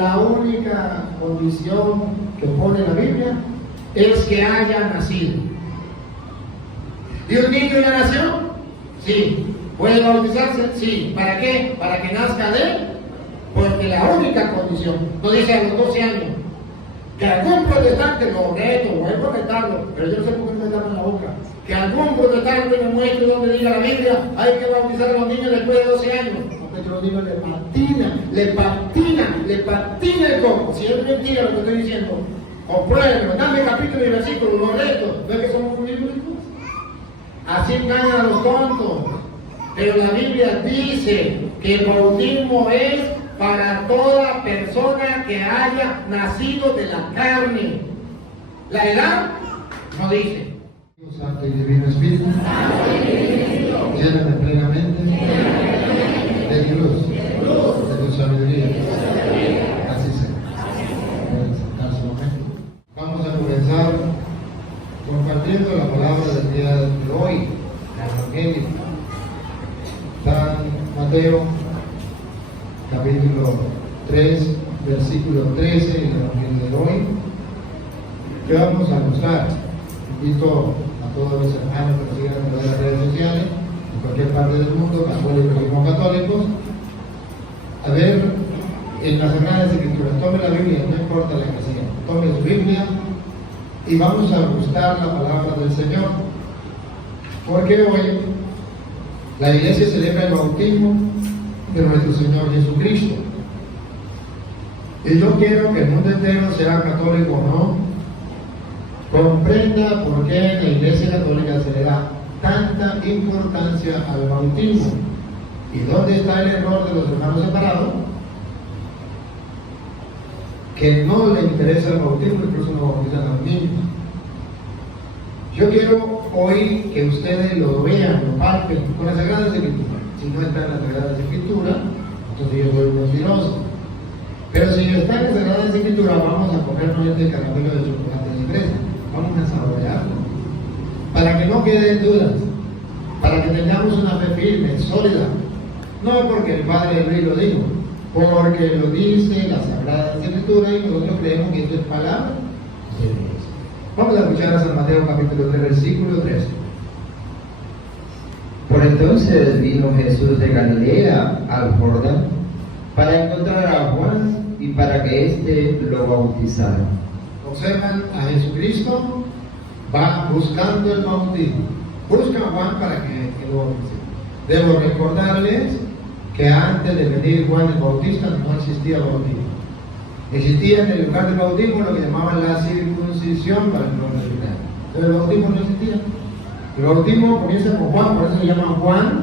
La única condición que pone la Biblia es que haya nacido. ¿Y un niño ya nació? Sí. ¿Puede bautizarse? Sí. ¿Para qué? Para que nazca de él. Porque la única condición, no dice a los 12 años, que algún protestante, lo reto, vuelvo a retarlo, pero yo no sé por qué me meterme en la boca, que algún protestante me muestre donde diga la Biblia, hay que bautizar a los niños después de 12 años. Porque yo lo digo, le patina el coco. Si es mentira lo que estoy diciendo, compruébenlo, dame capítulo y versículo, lo reto, ¿no es que somos bíblicos? Así engañan a los tontos. Pero la Biblia dice que el bautismo es para toda persona que haya nacido de la carne. La edad no dice. Santo y Divino Espíritu, lléname plenamente de tu luz, de tu sabiduría. Así sea. Pueden sentarse un momento. Vamos a comenzar compartiendo la palabra del día de hoy, el Evangelio. San Mateo, capítulo 3, versículo 13, el Evangelio de hoy, que vamos a mostrar. Invito a todos los hermanos que nos sigan a través de las redes sociales, en cualquier parte del mundo, católicos y no católicos, a ver en las Sagradas Escrituras. Tome la Biblia, no importa la que sea, tome su Biblia y vamos a buscar la palabra del Señor, porque hoy la iglesia celebra el bautismo de nuestro Señor Jesucristo. Y yo quiero que el mundo entero, sea católico o no, comprenda por qué en la Iglesia Católica se le da tanta importancia al bautismo. ¿Y dónde está el error de los hermanos separados? Que no le interesa el bautismo, incluso no bautizan a los niños. Yo quiero hoy que ustedes lo vean, lo palpen con las Sagradas Escrituras. Si no está en las Sagradas Escrituras, entonces yo soy mentiroso. Pero si está en las Sagradas Escrituras, vamos a comernos este caramelo de chocolate de fresa. Vamos a saborearlo. Para que no queden dudas, para que tengamos una fe firme, sólida. No porque el Padre Luis lo dijo, porque lo dice las Sagradas Escrituras y nosotros creemos que esto es palabra de Dios. Vamos a escuchar a San Mateo capítulo 3, versículo 13. Por entonces vino Jesús de Galilea al Jordán para encontrar a Juan y para que éste lo bautizara. Observan a Jesucristo, va buscando el bautismo. Busca a Juan para que lo bautice. Debo recordarles que antes de venir Juan el Bautista no existía el bautismo. Existía en el lugar del bautismo lo que llamaban la circuncisión para el pueblo de Israel. Pero el bautismo no existía. El bautismo comienza con Juan, por eso se llama Juan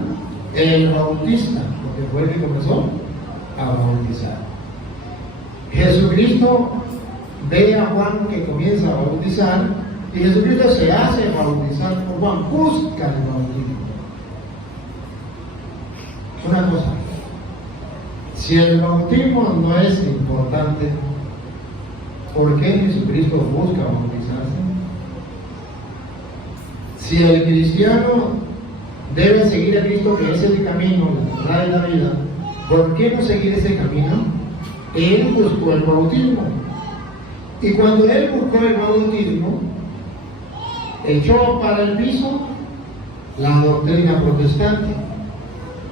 el Bautista, porque fue el que comenzó a bautizar. Jesucristo ve a Juan que comienza a bautizar y Jesucristo se hace bautizar por Juan, busca el bautismo. Una cosa, si el bautismo no es importante, ¿por qué Jesucristo busca bautizarse? Si el cristiano debe seguir a Cristo, que es el camino, la verdad y la vida, ¿por qué no seguir ese camino? Él buscó el bautismo. Y cuando él buscó el bautismo, echó para el piso la doctrina protestante.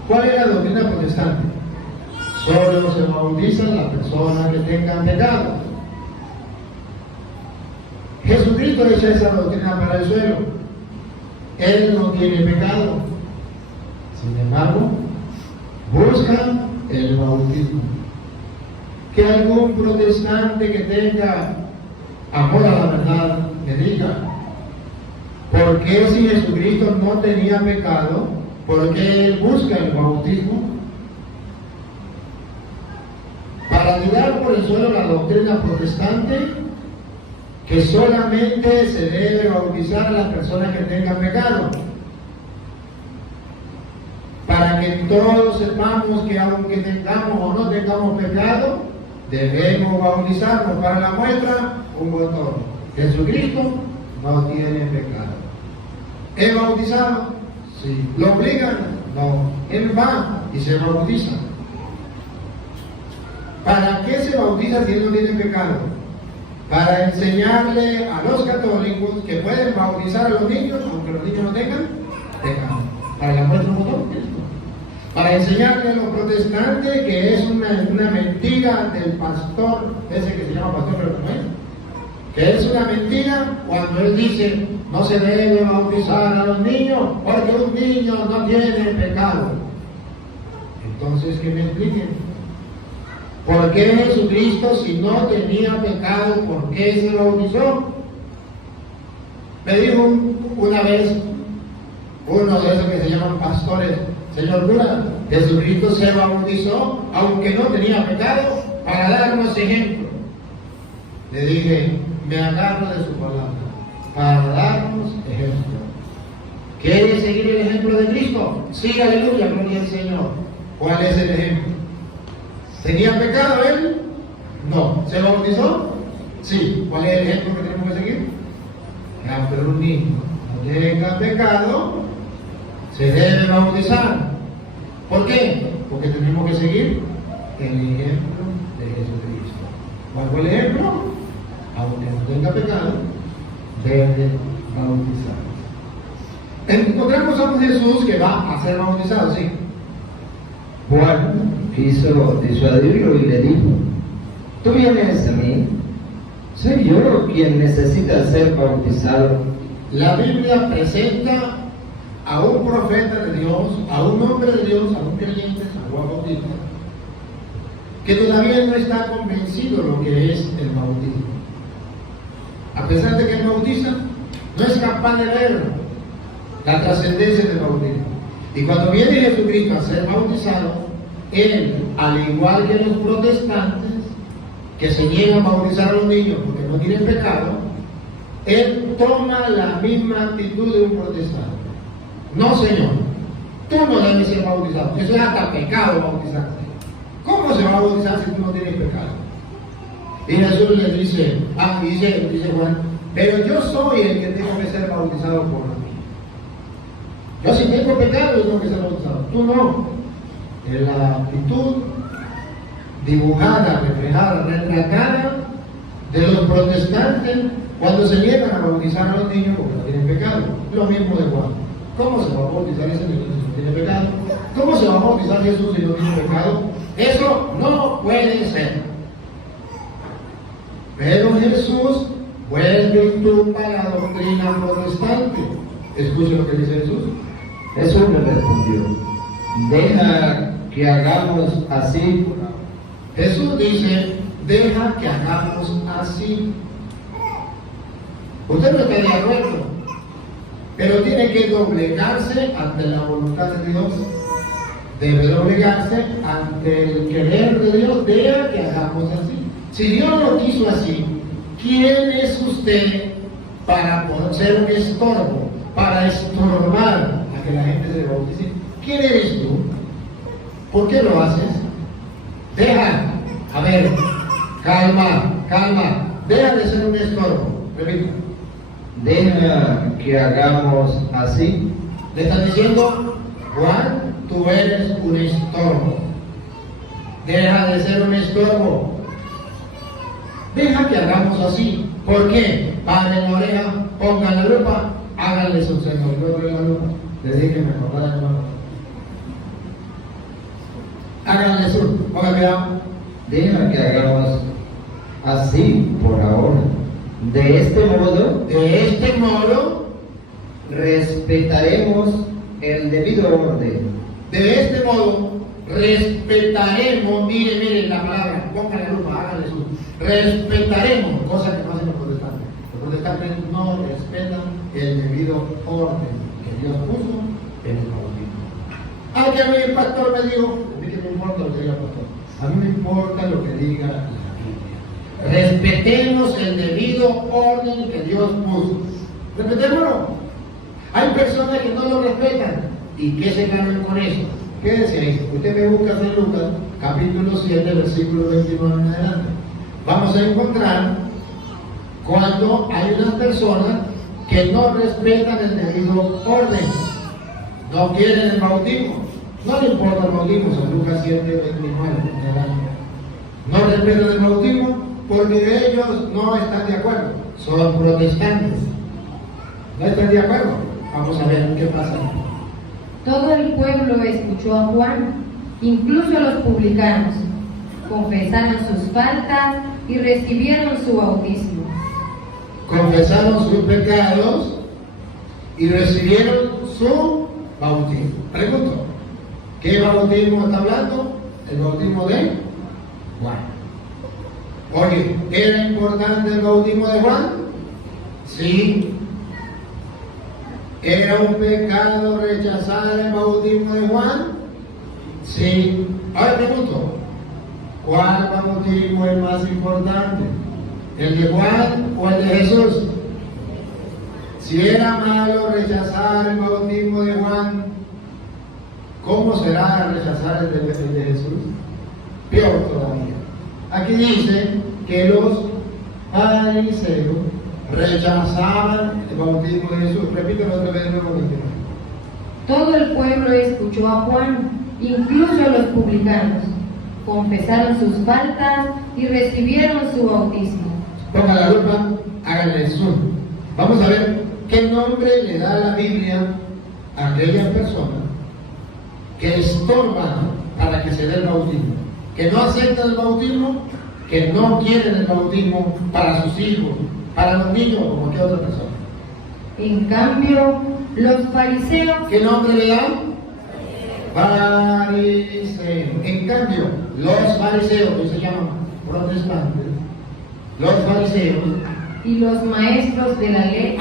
¿Cuál es la doctrina protestante? Solo se bautizan las personas que tengan pecado. Jesucristo echa esa doctrina para el suelo. Él no tiene pecado. Sin embargo, busca el bautismo. Que algún protestante que tenga amor a la verdad me diga, ¿por qué si Jesucristo no tenía pecado, por qué él busca el bautismo? Para tirar por el suelo la doctrina protestante, que solamente se debe bautizar a las personas que tengan pecado. Para que todos sepamos que aunque tengamos o no tengamos pecado, debemos bautizarnos. Para la muestra, un botón. Jesucristo no tiene pecado. ¿Es bautizado? Sí. ¿Lo obligan? No. Él va y se bautiza. ¿Para qué se bautiza si él no tiene pecado? Para enseñarle a los católicos que pueden bautizar a los niños, aunque los niños no tengan pecado. Para la muestra un botón, para enseñarle a los protestantes que es una mentira del pastor, ese que se llama pastor, pero no es. Que es una mentira cuando él dice no se debe bautizar a los niños porque un niño no tiene pecado. Entonces, que me expliquen. ¿Por qué Jesucristo, si no tenía pecado, por qué se bautizó? Me dijo una vez uno de esos que se llaman pastores: señor cura, Jesucristo se bautizó aunque no tenía pecado para darnos ejemplo. Le dije, me agarro de su palabra, para darnos ejemplo. ¿Quiere seguir el ejemplo de Cristo? Sí, aleluya, gloria al Señor. ¿Cuál es el ejemplo? ¿Tenía pecado él? No. ¿Se bautizó? Sí. ¿Cuál es el ejemplo que tenemos que seguir? Pero un niño no tenga pecado, se debe bautizar. ¿Por qué? Porque tenemos que seguir el ejemplo de Jesucristo. ¿Cuál fue el ejemplo? Aunque no tenga pecado, debe bautizar. Encontramos a un Jesús que va a ser bautizado, sí. Juan quiso disuadirlo y le dijo: tú vienes a mí, soy yo quien necesita ser bautizado. La Biblia presenta a un profeta de Dios, a un hombre de Dios, a un creyente, a Juan Bautista, que todavía no está convencido de lo que es el bautismo. A pesar de que él bautiza, no es capaz de ver la trascendencia del bautismo. Y cuando viene Jesucristo a ser bautizado, él, al igual que los protestantes, que se niegan a bautizar a los niños porque no tienen pecado, él toma la misma actitud de un protestante. No, señor, tú no debes ser bautizado. Eso es hasta pecado bautizarte. ¿Cómo se va a bautizar si tú no tienes pecado? Y Jesús le dice, dice Juan, pero yo soy el que tengo que ser bautizado por mí. Yo si tengo pecado, yo tengo que ser bautizado. Tú no. Es la actitud dibujada, reflejada, retratada de los protestantes cuando se niegan a bautizar a los niños porque no tienen pecado. Lo mismo de Juan. ¿Cómo se va a bautizar ese niño si no tiene pecado? ¿Cómo se va a bautizar Jesús si no tiene pecado? Eso no puede ser. Pero Jesús vuelve y tumba la doctrina protestante. Escuchen lo que dice Jesús. Jesús le respondió: deja que hagamos así. Jesús dice, deja que hagamos así. Usted no está de acuerdo, pero tiene que doblegarse ante la voluntad de Dios. Debe doblegarse ante el querer de Dios. Deja que hagamos así. Si Dios lo quiso así, ¿quién es usted para poder ser un estorbo, para estorbar a que la gente se bautice? ¿Quién eres tú? ¿Por qué lo haces? Deja, a ver, calma, deja de ser un estorbo. Repito. Deja que hagamos así. Le están diciendo, Juan, tú eres un estorbo. Deja de ser un estorbo. Deja que hagamos así. ¿Por qué? Paren la oreja, pongan la lupa, háganle su señor. Luego la lupa. Les dije que me acordara de nuevo. Háganle su, pónganle cuidado. Deja que hagamos así por ahora. De este modo, respetaremos el debido orden. De este modo, respetaremos, mire la palabra, pongan la lupa, háganle su. Respetaremos, cosa que no hacen los protestantes. Los protestantes no respetan el debido orden que Dios puso en el bautismo. Aunque a mí el pastor me dijo, a mí que me importa lo que diga el pastor, a mí me importa lo que diga la Biblia. Respetemos el debido orden que Dios puso. Respetémoslo. Hay personas que no lo respetan. ¿Y qué se ganan con eso? Quédese ahí. Usted me busca en Lucas, capítulo 7, versículo 29 en adelante. Vamos a encontrar cuando hay unas personas que no respetan el debido orden. No quieren el bautismo. No le importa el bautismo, San Lucas 7, 29 en adelante. no respetan el bautismo porque ellos no están de acuerdo. Son protestantes. ¿No están de acuerdo? Vamos a ver qué pasa. Todo el pueblo escuchó a Juan, incluso los publicanos. Confesaron sus faltas y recibieron su bautismo. Confesaron sus pecados y recibieron su bautismo. Pregunto, ¿qué bautismo está hablando? El bautismo de Juan. Oye, ¿era importante el bautismo de Juan? Sí. ¿Era un pecado rechazar el bautismo de Juan? Sí. Ahora pregunto, ¿cuál bautismo es más importante? ¿El de Juan o el de Jesús? Si era malo rechazar el bautismo de Juan, ¿cómo será rechazar el de Jesús? Peor todavía. Aquí dice que los fariseos rechazaban el bautismo de Jesús. Repítelo otra vez nuevamente. Todo el pueblo escuchó a Juan, incluso los publicanos. Confesaron sus faltas y recibieron su bautismo. Ponga la lupa, háganle zoom. Vamos a ver qué nombre le da la Biblia a aquellas personas que estorban para que se dé el bautismo, que no aceptan el bautismo, que no quieren el bautismo para sus hijos, para los niños o cualquier otra persona. En cambio, los fariseos, ¿Qué nombre le dan? Fariseos. En cambio, los fariseos, que se llaman protestantes, los fariseos. y los maestros de la ley,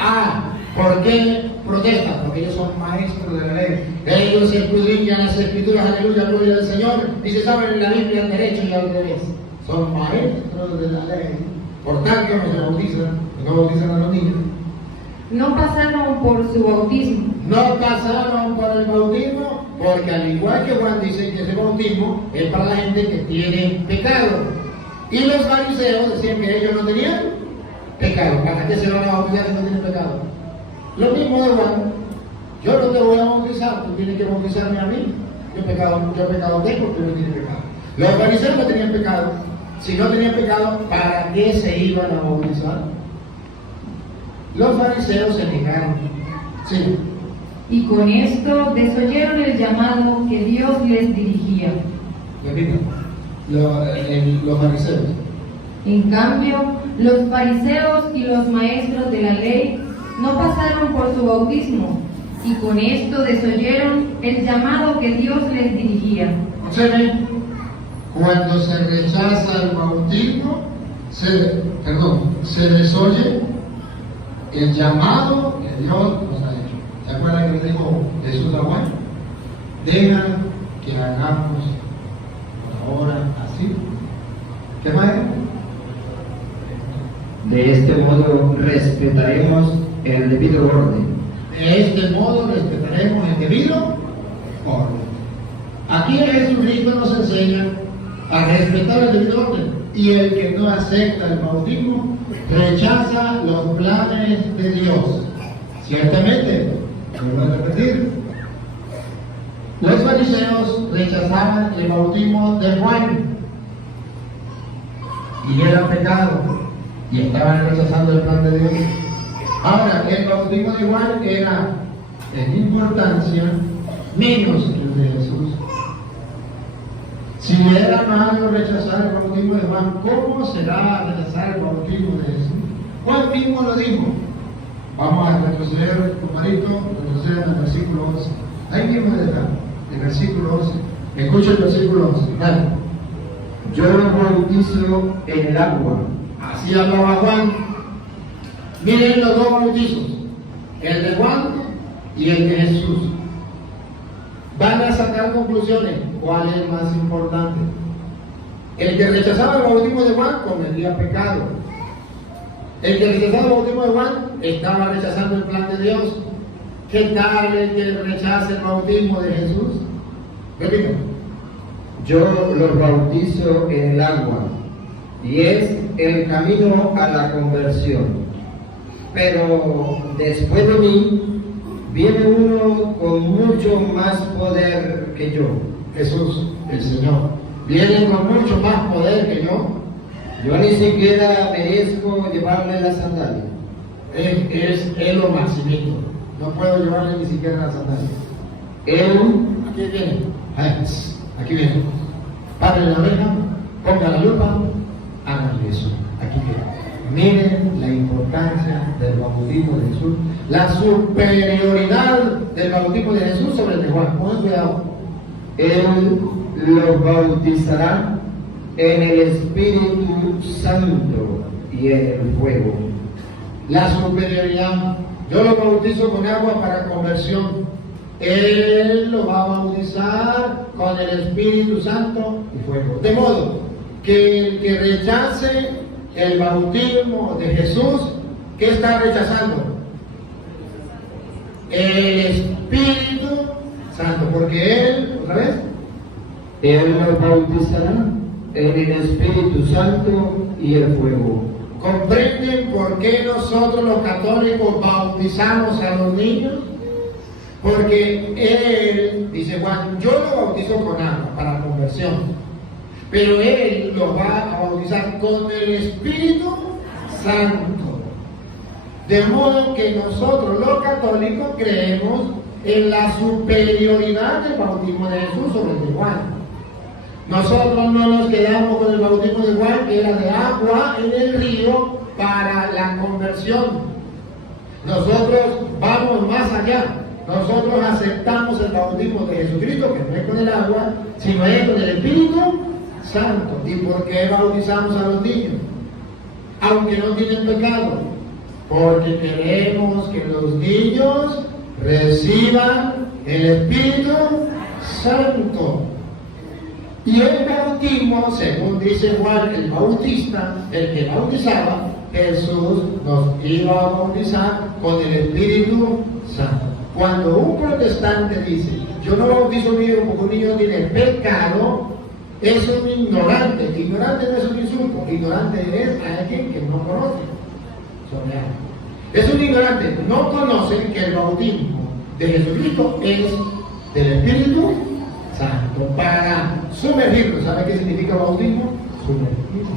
¿Por qué protestan? Porque ellos son maestros de la ley. Ellos escudriñan las escrituras, aleluya, gloria al Señor, y se saben en la Biblia al derecho y al revés. Son maestros de la ley. Por tanto, no se bautizan, no bautizan a los niños. no pasaron por su bautismo. No pasaron por el bautismo, porque al igual que Juan dice que ese bautismo es para la gente que tiene pecado. Y los fariseos decían que ellos no tenían pecado. ¿Para qué se van a bautizar si no tienen pecado? Lo mismo de Juan. Yo no te voy a bautizar, tú tienes que bautizarme a mí. Yo pecado tengo, pero no tiene pecado. Los fariseos no tenían pecado. Si no tenían pecado, ¿para qué se iban a bautizar? Los fariseos se negaron. Sí. Y con esto desoyeron el llamado que Dios les dirigía. Repito. Los fariseos. En cambio, los fariseos y los maestros de la ley no pasaron por su bautismo, y con esto desoyeron el llamado que Dios les dirigía. Observen, cuando se rechaza el bautismo, se desoye el llamado que Dios nos ha hecho. ¿Se acuerdan que le dijo Jesús a Juan? Deja que hagamos por ahora así. ¿Qué más? De este modo respetaremos el debido orden. De este modo respetaremos el debido orden. Aquí Jesucristo nos enseña a respetar el debido orden. Y el que no acepta el bautismo rechaza los planes de Dios. Ciertamente, vuelvo a repetir, los fariseos rechazaban el bautismo de Juan y era pecado y estaban rechazando el plan de Dios. Ahora, el bautismo de Juan era en importancia menos que el de Jesús. Si era malo rechazar el bautismo de Juan, ¿cómo será rechazar el bautismo de Jesús? Juan mismo lo dijo. Vamos a retroceder, compadrito, retroceder al versículo 11. Ahí mismo está, el versículo 11. Escucha el versículo 11. Dale. Yo bautizo en el agua. Así hablaba Juan. Miren los dos bautizos, el de Juan y el de Jesús. Van a sacar conclusiones. ¿Cuál es más importante? El que rechazaba el bautismo de Juan cometía pecado. El que rechazaba el bautismo de Juan estaba rechazando el plan de Dios. ¿Qué tal el que rechaza el bautismo de Jesús? Repito. Yo los bautizo en el agua, y es el camino a la conversión. Pero después de mí viene uno con mucho más poder que yo. Jesús, el Señor. vienen con mucho más poder que yo. Yo ni siquiera merezco llevarle la sandalia. Es lo maximito. No puedo llevarle ni siquiera la sandalia. Él, Aquí viene. Aquí viene. Pare la oreja, ponga la lupa, háganle eso. Aquí viene. Miren la importancia del bautismo de Jesús, la superioridad del bautismo de Jesús sobre el de Juan. Pongan cuidado. Él los bautizará en el Espíritu Santo y en el fuego. La superioridad. Yo lo bautizo con agua para conversión. Él lo va a bautizar con el Espíritu Santo y fuego. De modo que el que rechace el bautismo de Jesús, ¿qué está rechazando? El Espíritu Santo, porque Él, ¿otra vez? Él los bautizará en el Espíritu Santo y el fuego. ¿Comprenden por qué nosotros los católicos bautizamos a los niños? Porque Él, dice Juan, yo lo bautizo con agua para conversión, pero Él lo va a bautizar con el Espíritu Santo. De modo que nosotros los católicos creemos en la superioridad del bautismo de Jesús sobre el de Juan. Nosotros no nos quedamos con el bautismo de Juan, que era de agua en el río para la conversión. Nosotros vamos más allá. Nosotros aceptamos el bautismo de Jesucristo, que no es con el agua, sino es con el Espíritu Santo. ¿Y por qué bautizamos a los niños? Aunque no tienen pecado. Porque queremos que los niños reciban el Espíritu Santo. Y el bautismo, según dice Juan el Bautista, el que bautizaba, Jesús nos iba a bautizar con el Espíritu Santo. Cuando un protestante dice, yo no bautizo a un niño porque un niño no tiene pecado, es un ignorante. Ignorante no es un insulto, ignorante es alguien que no conoce sobre algo. Es un ignorante, no conoce que el bautismo de Jesucristo es del Espíritu Santo para sumergirlo. ¿Sabe qué significa bautismo? Sumergirlo.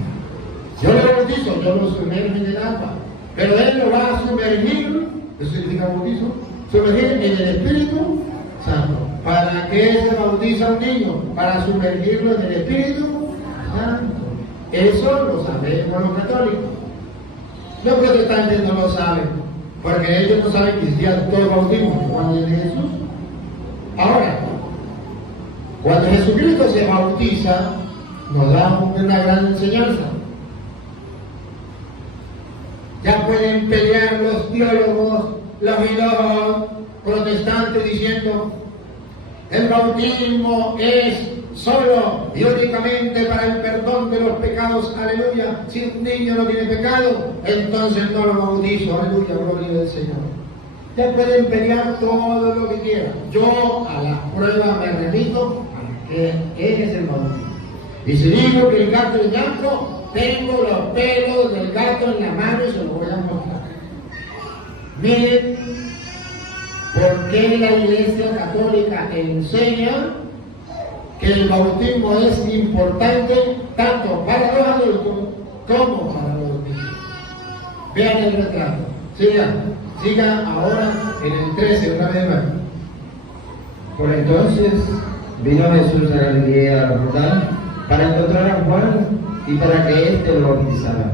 Yo lo bautizo, yo lo sumerjo en el agua, pero Él lo va a sumergir. ¿Eso significa bautizo? Sumergir en el Espíritu Santo. ¿Para qué se bautiza un niño? Para sumergirlo en el Espíritu Santo. Eso lo sabemos los católicos. Los protestantes no lo saben, porque ellos no saben que existía todo el bautismo cuando es de Jesús. Ahora, cuando Jesucristo se bautiza, nos da una gran enseñanza. Ya pueden pelear los teólogos, los filólogos protestantes diciendo el bautismo es solo y únicamente para el perdón de los pecados, aleluya. Si un niño no tiene pecado, entonces no lo bautizo, aleluya, gloria del Señor. Ya pueden pelear todo lo que quieran. Yo a la prueba me remito a que Él es el bautismo. Y si digo que el gato es blanco, tengo los pelos del gato en la mano y se los voy a mostrar. Miren por qué la Iglesia Católica enseña que el bautismo es importante tanto para los adultos como para los niños. Vean el retrato. Siga ahora en el 13, una vez más. Por entonces vino Jesús a Galilea, a Jordán, para encontrar a Juan y para que éste lo bautizara.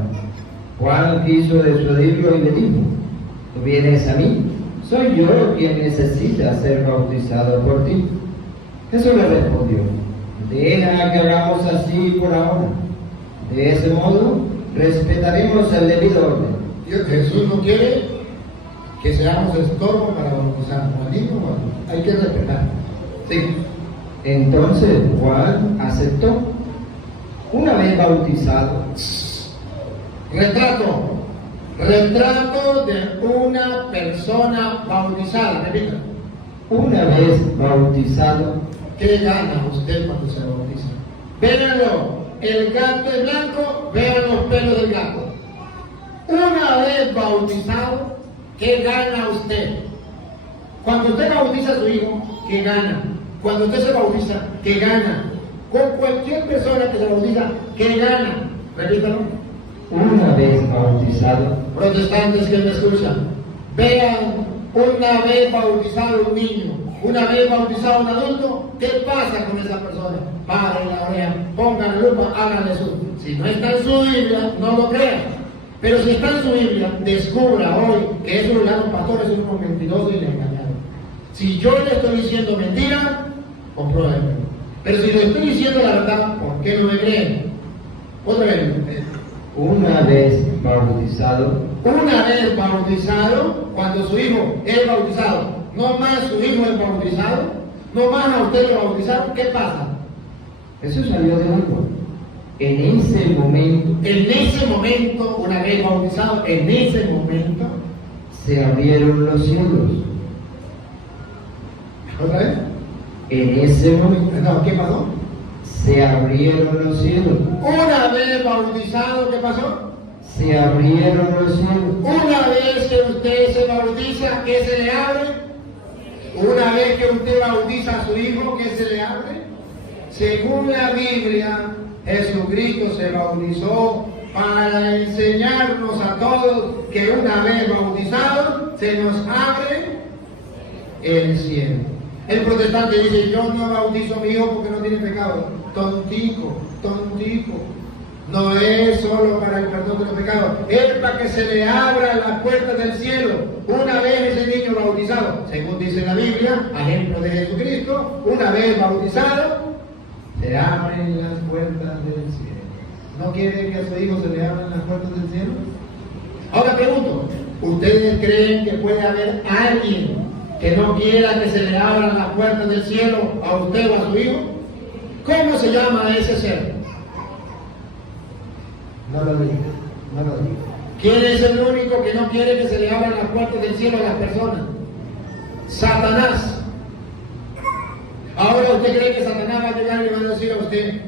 Juan quiso disuadirlo y le dijo, ¿tú vienes a mí? Soy yo quien necesita ser bautizado por ti. Jesús le respondió, deja que hagamos así por ahora. De ese modo respetaremos el debido orden. Jesús no quiere que seamos estorbo para bautizar a niños. Hay que respetar. Sí. Entonces Juan aceptó. Una vez bautizado, retrato de una persona bautizada. Repita. Una vez bautizado, ¿qué gana usted cuando se bautiza? Véanlo, el gato es blanco, vean los pelos del gato. Una vez bautizado, ¿qué gana usted? Cuando usted bautiza a su hijo, ¿qué gana? Cuando usted se bautiza, ¿qué gana? con cualquier persona que se bautiza, ¿qué gana? Repítalo. Una vez bautizado, Protestantes que me escuchan, vean una vez bautizado un niño, una vez bautizado un adulto, ¿qué pasa con esa persona? Paren la oreja, pongan la lupa, háganle su. Si no está en su Biblia, no lo crean. Pero si está en su Biblia, descubra hoy que esos los pastores son unos mentirosos y les engañaron. Si yo le estoy diciendo mentira, compruébenlo. Pero si le estoy diciendo la verdad, ¿por qué no me creen? Otra vez. una vez bautizado, Una vez bautizado, cuando su hijo es bautizado, no más su hijo es bautizado, no más a usted lo bautizaron, ¿qué pasa? Jesús salió del agua. En ese momento, una vez bautizado, en ese momento, se abrieron los cielos. ¿otra vez? En ese momento, No, ¿qué pasó? se abrieron los cielos. Una vez bautizado, ¿qué pasó? Se abrieron los cielos. Una vez que usted se bautiza, ¿qué se le abre? Una vez que usted bautiza a su hijo, ¿qué se le abre? Según la Biblia, Jesucristo se bautizó para enseñarnos a todos que una vez bautizados se nos abre el cielo. El protestante dice, yo no bautizo a mi hijo porque no tiene pecado. Tontico, tontico. No es solo para el perdón de los pecados, es para que se le abran las puertas del cielo. Una vez ese niño bautizado, según dice la Biblia, ejemplo de Jesucristo, una vez bautizado, se abren las puertas del cielo. ¿No quiere que a su hijo se le abran las puertas del cielo? Ahora pregunto, ¿ustedes creen que puede haber alguien que no quiera que se le abran las puertas del cielo a usted o a su hijo? ¿Cómo se llama ese ser? No lo digo, no lo digo. ¿Quién es el único que no quiere que se le abran las puertas del cielo a las personas? Satanás. Ahora usted cree que Satanás va a llegar y le va a decir a usted,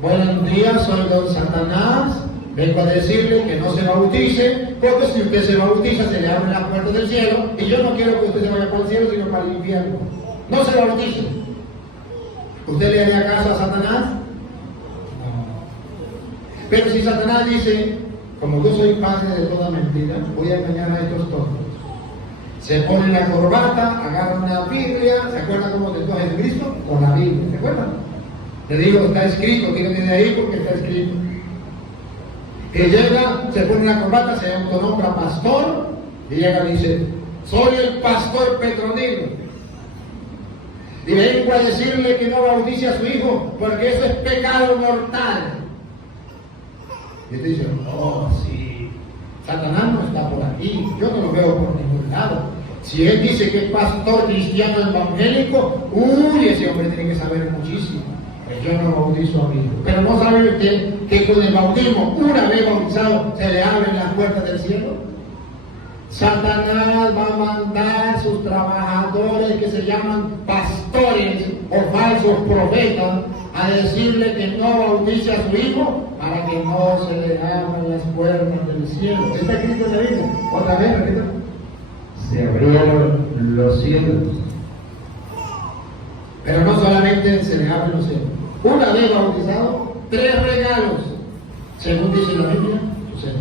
buenos días, soy don Satanás, vengo a decirle que no se bautice, porque si usted se bautiza se le abren las puertas del cielo, y yo no quiero que usted se vaya para el cielo, sino para el infierno. No se bautice. ¿Usted le haría caso a Satanás? Pero si Satanás dice, como yo soy padre de toda mentira, voy a engañar a estos tontos. Se ponen la corbata, agarran la Biblia, ¿se acuerdan cómo tentó a Jesucristo? Con la Biblia, ¿se acuerdan? Le digo, está escrito, quírenme de ahí porque está escrito. Que llega, se pone la corbata, se autonombra pastor, y llega y dice, soy el pastor Petronilo. Y vengo a decirle que no bautice a su hijo, porque eso es pecado mortal. Y usted dice, oh sí, Satanás no está por aquí, yo no lo veo por ningún lado. Si él dice que es pastor cristiano evangélico, uy, ese hombre tiene que saber muchísimo. Pues yo no bautizo a mi hijo. Pero ¿no sabe usted que con el bautismo, una vez bautizado, se le abren las puertas del cielo? Satanás va a mandar sus trabajadores que se llaman pastores o falsos profetas a decirle que no bautice a su hijo para que no se le abran las puertas del cielo. ¿Está escrito en la Biblia? Otra vez, repito. se abrieron los cielos. Pero no solamente se le abren los cielos. Una vez bautizado, 3 regalos, según dice la Biblia, sucede.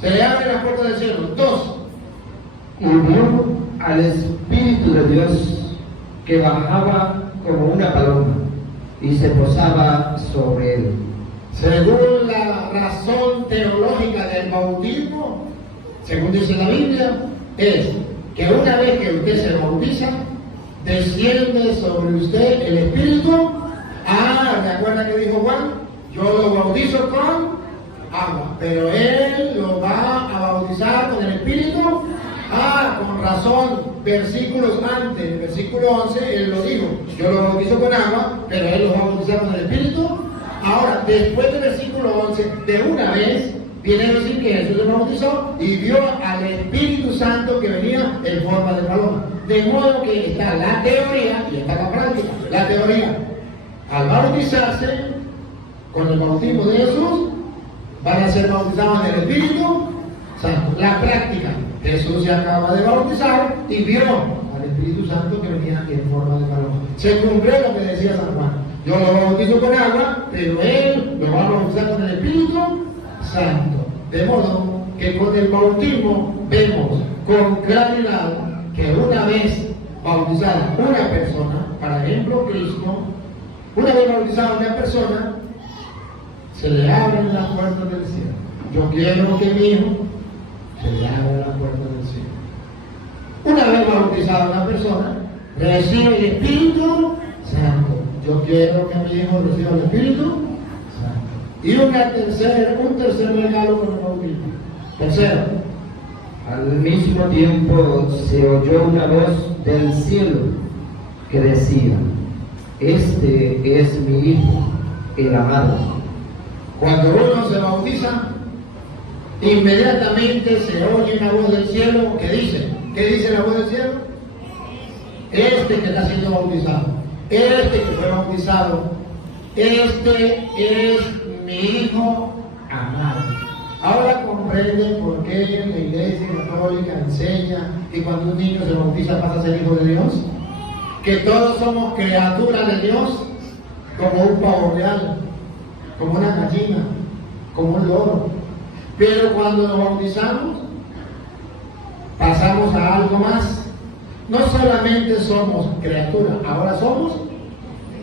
Se le abren las puertas del cielo. 2. Y vio al Espíritu de Dios que bajaba como una paloma y se posaba sobre él. Según la razón teológica del bautismo, según dice la Biblia, es que una vez que usted se bautiza, desciende sobre usted el Espíritu. ¿Se acuerda que dijo Juan? Yo lo bautizo con agua, pero él lo va a bautizar con el Espíritu. Con razón, versículos antes, versículo 11, él lo dijo, yo lo bautizo con agua, pero él lo va a bautizar con el Espíritu. Ahora, después del versículo 11, de una vez, viene a decir que Jesús lo bautizó y vio al Espíritu Santo que venía en forma de paloma. De modo que está la teoría y está la práctica. La teoría, al bautizarse con el bautismo de Jesús, van a ser bautizados en el Espíritu Santo. La práctica, Jesús se acaba de bautizar y vio al Espíritu Santo que venía en forma de paloma. Se cumplió lo que decía San Juan. Yo lo bautizo con agua, pero él lo va a bautizar con el Espíritu Santo. De modo que con el bautismo vemos con claridad que una vez bautizada una persona, por ejemplo Cristo, una vez bautizada una persona, se le abren las puertas del cielo. Yo quiero que mi hijo se le abra la puerta del cielo. Una vez bautizada una persona, recibe el Espíritu Santo. Yo quiero que mi hijo reciba el Espíritu Santo. Y un tercer regalo con el bautismo. Tercero, Al mismo tiempo se oyó una voz del cielo que decía: Este es mi Hijo, el amado. cuando uno se bautiza, inmediatamente se oye una voz del cielo que dice, ¿qué dice la voz del cielo? Este que está siendo bautizado, este que fue bautizado, este es mi Hijo amado. Ahora comprende por qué la Iglesia Católica enseña que cuando un niño se bautiza pasa a ser hijo de Dios, que todos somos criaturas de Dios, como un pavo real, como una gallina, como un loro. Pero cuando nos bautizamos, pasamos a algo más. No solamente somos criaturas, ahora somos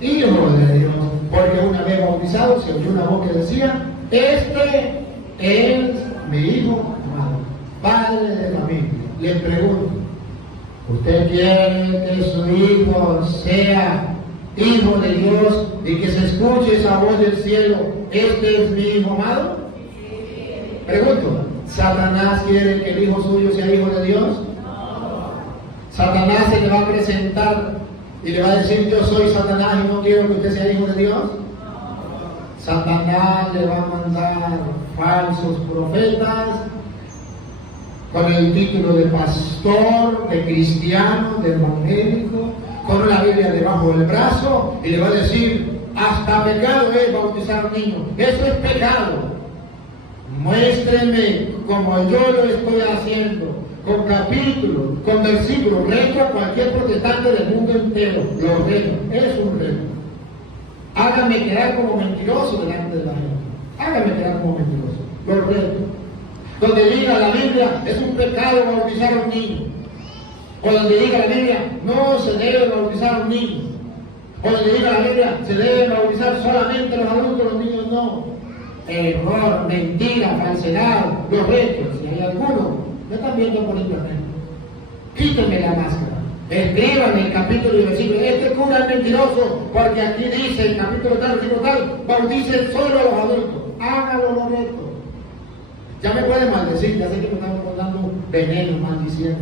hijos de Dios. Porque una vez bautizados se oyó una voz que decía: Este es mi Hijo amado. Padre de familia, le pregunto, ¿usted quiere que su hijo sea hijo de Dios y que se escuche esa voz del cielo? ¿Este es mi Hijo amado? Pregunto, ¿Satanás quiere que el hijo suyo sea hijo de Dios? ¿Satanás se le va a presentar y le va a decir: yo soy Satanás y no quiero que usted sea hijo de Dios? Satanás le va a mandar falsos profetas con el título de pastor, de cristiano, de evangélico, con la Biblia debajo del brazo, y le va a decir: hasta pecado es bautizar a un niño, eso es pecado. Muéstrenme como yo lo estoy haciendo, con capítulos, con versículos, reto a cualquier protestante del mundo entero, lo reto, es un reto. Hágame quedar como mentiroso delante de la gente, hágame quedar como mentiroso, lo reto. Donde diga la Biblia, es un pecado bautizar a un niño, o donde diga la Biblia, no se debe bautizar a un niño, o donde diga la Biblia, se debe bautizar solamente a los adultos, los niños no. Error, mentira, falsedad, los retos. Si hay alguno, me están viendo por internet, quítenme la máscara, escriban el capítulo y el versículo. Este cura es mentiroso porque aquí dice el capítulo tal, versículo tal, bauticen solo a los adultos. Hágalo los retos. Ya me pueden maldecir, ya sé que me están dando veneno, maldiciendo,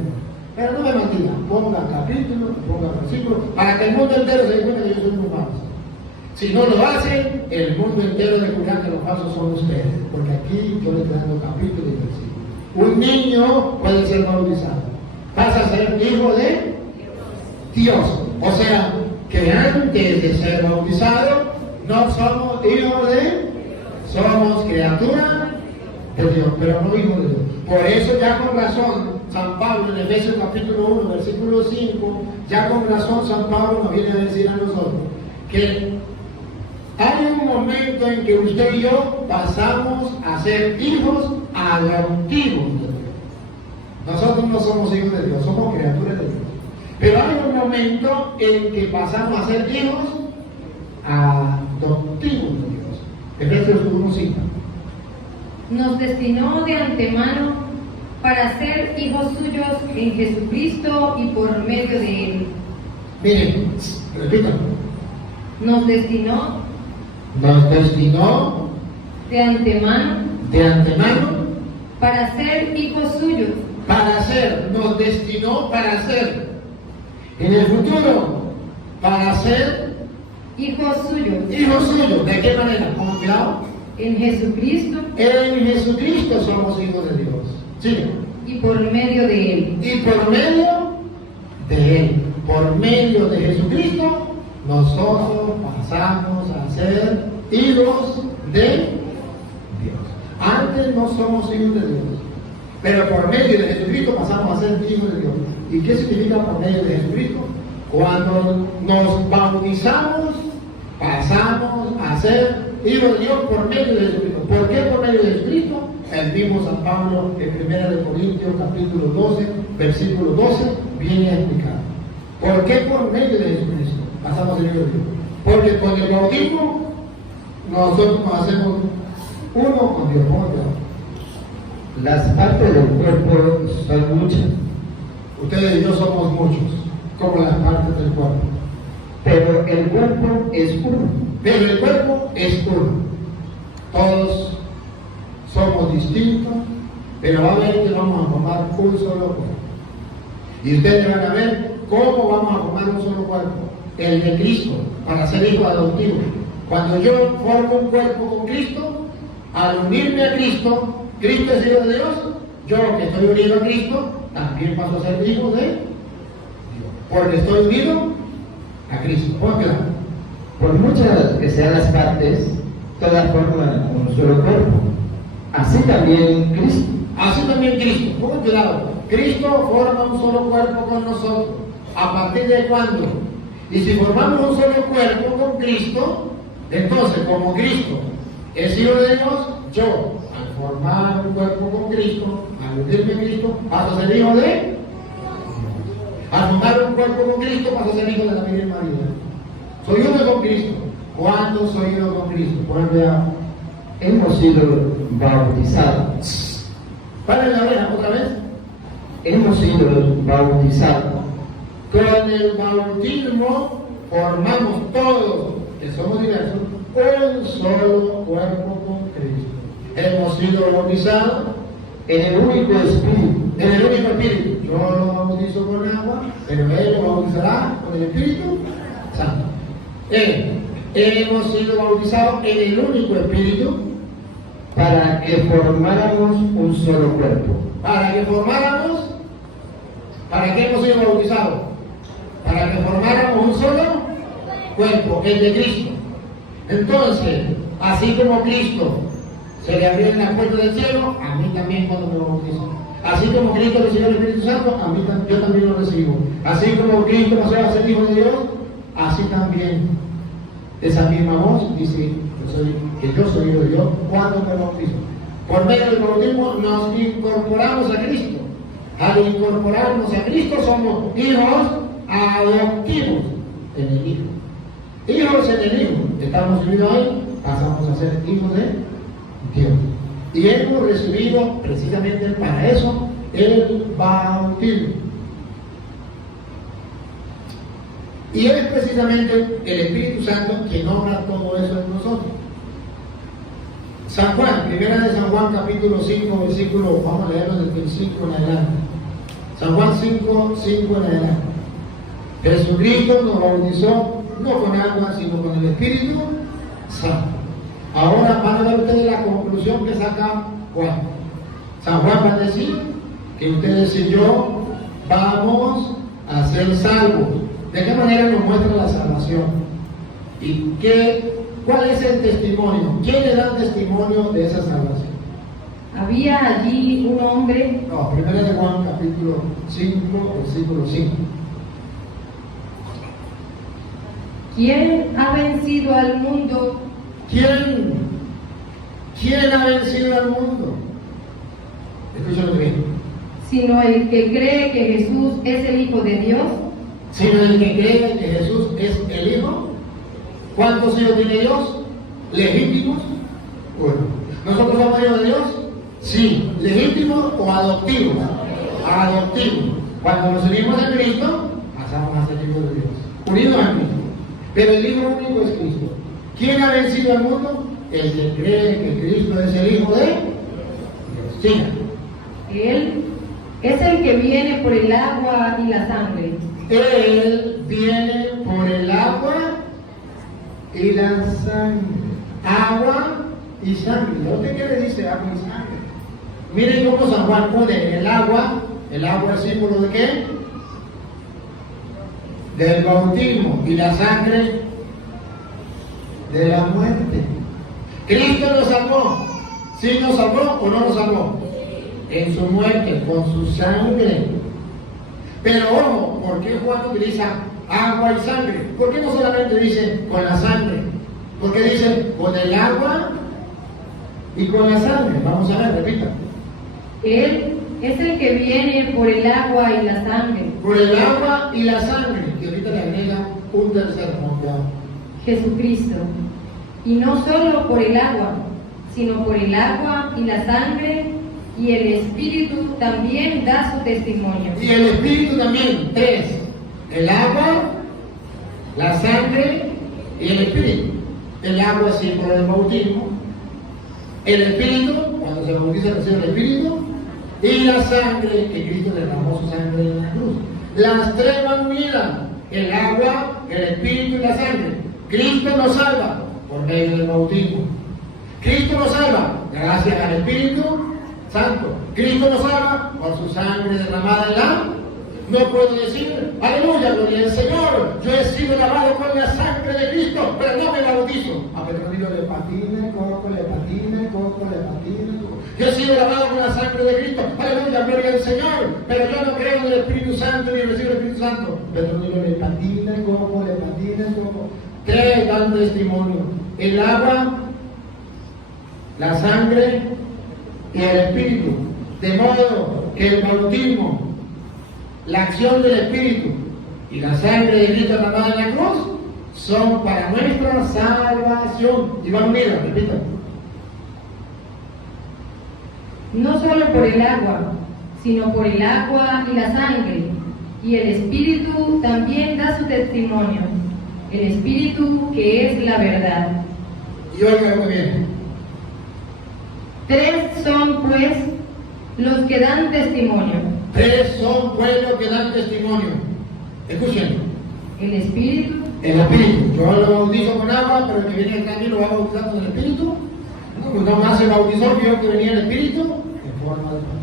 pero no me maldigan, pongan capítulo, pongan versículo, para que el mundo entero se dé cuenta que yo soy un falso. Si no lo hacen, el mundo entero descubrirá que los falsos son ustedes, porque aquí yo les estoy dando capítulo y versículo. Un niño puede ser bautizado, pasa a ser hijo de Dios. O sea, que antes de ser bautizado, no somos hijos de, somos criaturas de Dios, pero no hijos de Dios. Por eso ya con razón, San Pablo en Efesios capítulo 1, versículo 5, ya con razón San Pablo nos viene a decir a nosotros que hay un momento en que usted y yo pasamos a ser hijos adoptivos de Dios. Nosotros no somos hijos de Dios, somos criaturas de Dios. Pero hay un momento en que pasamos a ser hijos adoptivos de Dios. Efesios 1:5. Nos destinó de antemano para ser hijos suyos en Jesucristo y por medio de Él. Miren, repítanlo. Nos destinó de antemano para ser hijos suyos. Para ser, nos destinó para ser. En el futuro, para ser Hijos suyos. hijos suyos. ¿De qué manera? ¿Cómo cuidado? En Jesucristo En Jesucristo somos hijos de Dios. Sí. y por medio de Él. Y por medio de Él, por medio de Jesucristo, nosotros pasamos a ser hijos de Dios. Antes no somos hijos de Dios, pero por medio de Jesucristo pasamos a ser hijos de Dios. ¿Y qué significa por medio de Jesucristo? Cuando nos bautizamos pasamos a ser hijos de Dios por medio de Jesucristo. ¿Por qué por medio de Jesucristo? El mismo San Pablo en 1 Corintios capítulo 12, versículo 12, viene a explicar. ¿Por qué por medio de Jesucristo pasamos a ser hijos de Dios? Porque con el bautismo nosotros nos hacemos uno con Dios. Las partes del cuerpo son muchas, Ustedes y yo somos muchos, como las partes del cuerpo. pero el cuerpo es uno. Pero el cuerpo es uno. Todos somos distintos, pero va a ver que vamos a formar un solo cuerpo. Y ustedes van a ver cómo vamos a formar un solo cuerpo. El de Cristo, para ser hijos adoptivos. Cuando yo formo un cuerpo con Cristo, al unirme a Cristo, Cristo es hijo de Dios, yo que estoy unido a Cristo, también paso a ser hijo de Dios. Porque estoy unido a Cristo. ¿Por qué? Por muchas que sean las partes, todas forman un solo cuerpo. Así también Cristo. Así también Cristo. Pongan cuidado. Cristo forma un solo cuerpo con nosotros. ¿A partir de cuándo? Y si formamos un solo cuerpo con Cristo, entonces como Cristo es hijo de Dios, yo al formar un cuerpo con Cristo, al unirme a Cristo, paso a ser hijo de Dios. Al formar un cuerpo con Cristo, paso a ser hijo de la Virgen María. Soy uno con Cristo. ¿Cuándo soy uno con Cristo? Pongan cuidado. Hemos sido bautizados. Paren la oreja otra vez. Hemos sido bautizados. Con el bautismo formamos todos, que somos diversos, un solo cuerpo con Cristo. Hemos sido bautizados En el único Espíritu. en el único Espíritu. Yo lo bautizo con agua, pero Él lo bautizará con el Espíritu Santo. Hemos sido bautizados en el único Espíritu Para que formáramos un solo cuerpo. para que formáramos. ¿Para qué hemos sido bautizados? Para que formáramos un solo cuerpo, el de Cristo. Entonces, así como Cristo se le abrió en la puerta del cielo, a mí también cuando me bautizo. Así como Cristo recibió el Espíritu Santo, a mí yo también lo recibo. Así como Cristo pasó a ser hijo de Dios, así también esa misma voz dice que yo soy hijo de Dios cuando me bautizo. Por medio del bautismo nos incorporamos a Cristo. Al incorporarnos a Cristo somos hijos adoptivos en el Hijo. Hijos en el Hijo. Estamos unidos ahí, pasamos a ser hijos de Dios. Y hemos recibido precisamente para eso el bautismo. Y es precisamente el Espíritu Santo quien obra todo eso en nosotros. San Juan, primera de San Juan, capítulo 5, versículo, vamos a leerlo desde el 5 en adelante. San Juan 5, 5 en adelante. Jesucristo nos bautizó no con agua, sino con el Espíritu Santo. Ahora van a ver ustedes la conclusión que saca Juan. San Juan va a decir que ustedes y yo vamos a ser salvos. ¿De qué manera nos muestra la salvación? ¿Y cuál es el testimonio? ¿Quién le da testimonio de esa salvación? Había allí un hombre. No, primero de Juan, capítulo 5, versículo 5. ¿Quién ha vencido al mundo? ¿Quién ha vencido al mundo? Escucha lo que dice. Sino el que cree que Jesús es el Hijo de Dios. Sino el que cree que Jesús es el Hijo. ¿Cuántos hijos tiene Dios? ¿Legítimos? Bueno. ¿Nosotros somos hijos de Dios? Sí. ¿Legítimos o adoptivos? Adoptivos. Cuando nos unimos a Cristo, pasamos a ser hijos de Dios. Unidos a Cristo. Pero el Hijo único es Cristo. ¿Quién ha vencido al mundo? El que cree que Cristo es el Hijo de Dios. Siga. Él es el que viene por el agua y la sangre. Él viene por el agua y la sangre. Agua y sangre. ¿Dónde qué le dice agua y sangre? Miren cómo San Juan pone el agua es símbolo de qué? Del bautismo, y la sangre de la muerte. Cristo nos salvó. ¿Sí nos salvó o no nos salvó? En su muerte, con su sangre. Pero ojo, ¿por qué Juan utiliza agua y sangre? ¿Por qué no solamente dice con la sangre? Porque dice, con el agua y con la sangre. Vamos a ver, repita. Él es el que viene por el agua y la sangre. Por el agua y la sangre. Y ahorita le agrega un tercer monte. Jesucristo. Y no solo por el agua, sino por el agua y la sangre, y el Espíritu también da su testimonio. Y el Espíritu también, tres. El agua, la sangre y el Espíritu. El agua símbolo del bautismo. El Espíritu, cuando se bautiza recibe el Espíritu. Y la sangre, que Cristo derramó su sangre en la cruz. Las tres van unidas. El agua, el Espíritu y la sangre. Cristo nos salva por medio del bautismo. Cristo nos salva gracias al Espíritu Santo. Cristo nos salva por su sangre derramada en la. No puedo decir, aleluya, gloria al Señor, yo he sido lavado con la sangre de Cristo, pero no me bautizo. A Petronilo le patina el coco, le patina el coco, le patina el coco. Yo he sido lavado con la sangre de Cristo, aleluya, gloria al Señor, pero yo no creo en el Espíritu Santo ni recibo el Espíritu Santo. Petronilo le patina el coco, le patina el coco. Tres dan testimonio: el agua, la sangre y el Espíritu. De modo que el bautismo, la acción del Espíritu y la sangre de Cristo derramada en la cruz son para nuestra salvación. Y van unidas, repitan. No solo por el agua, sino por el agua y la sangre, y el Espíritu también da su testimonio, el Espíritu que es la verdad. Y oigan muy bien. Tres son, pues, los que dan testimonio: Tres son pueblos que dan testimonio. Escuchen. el Espíritu, El Espíritu. Yo lo bautizo con agua, pero el que viene acá lo va a bautizar con el Espíritu. No, pues no más se bautizó, vio que venía el Espíritu en forma de pan.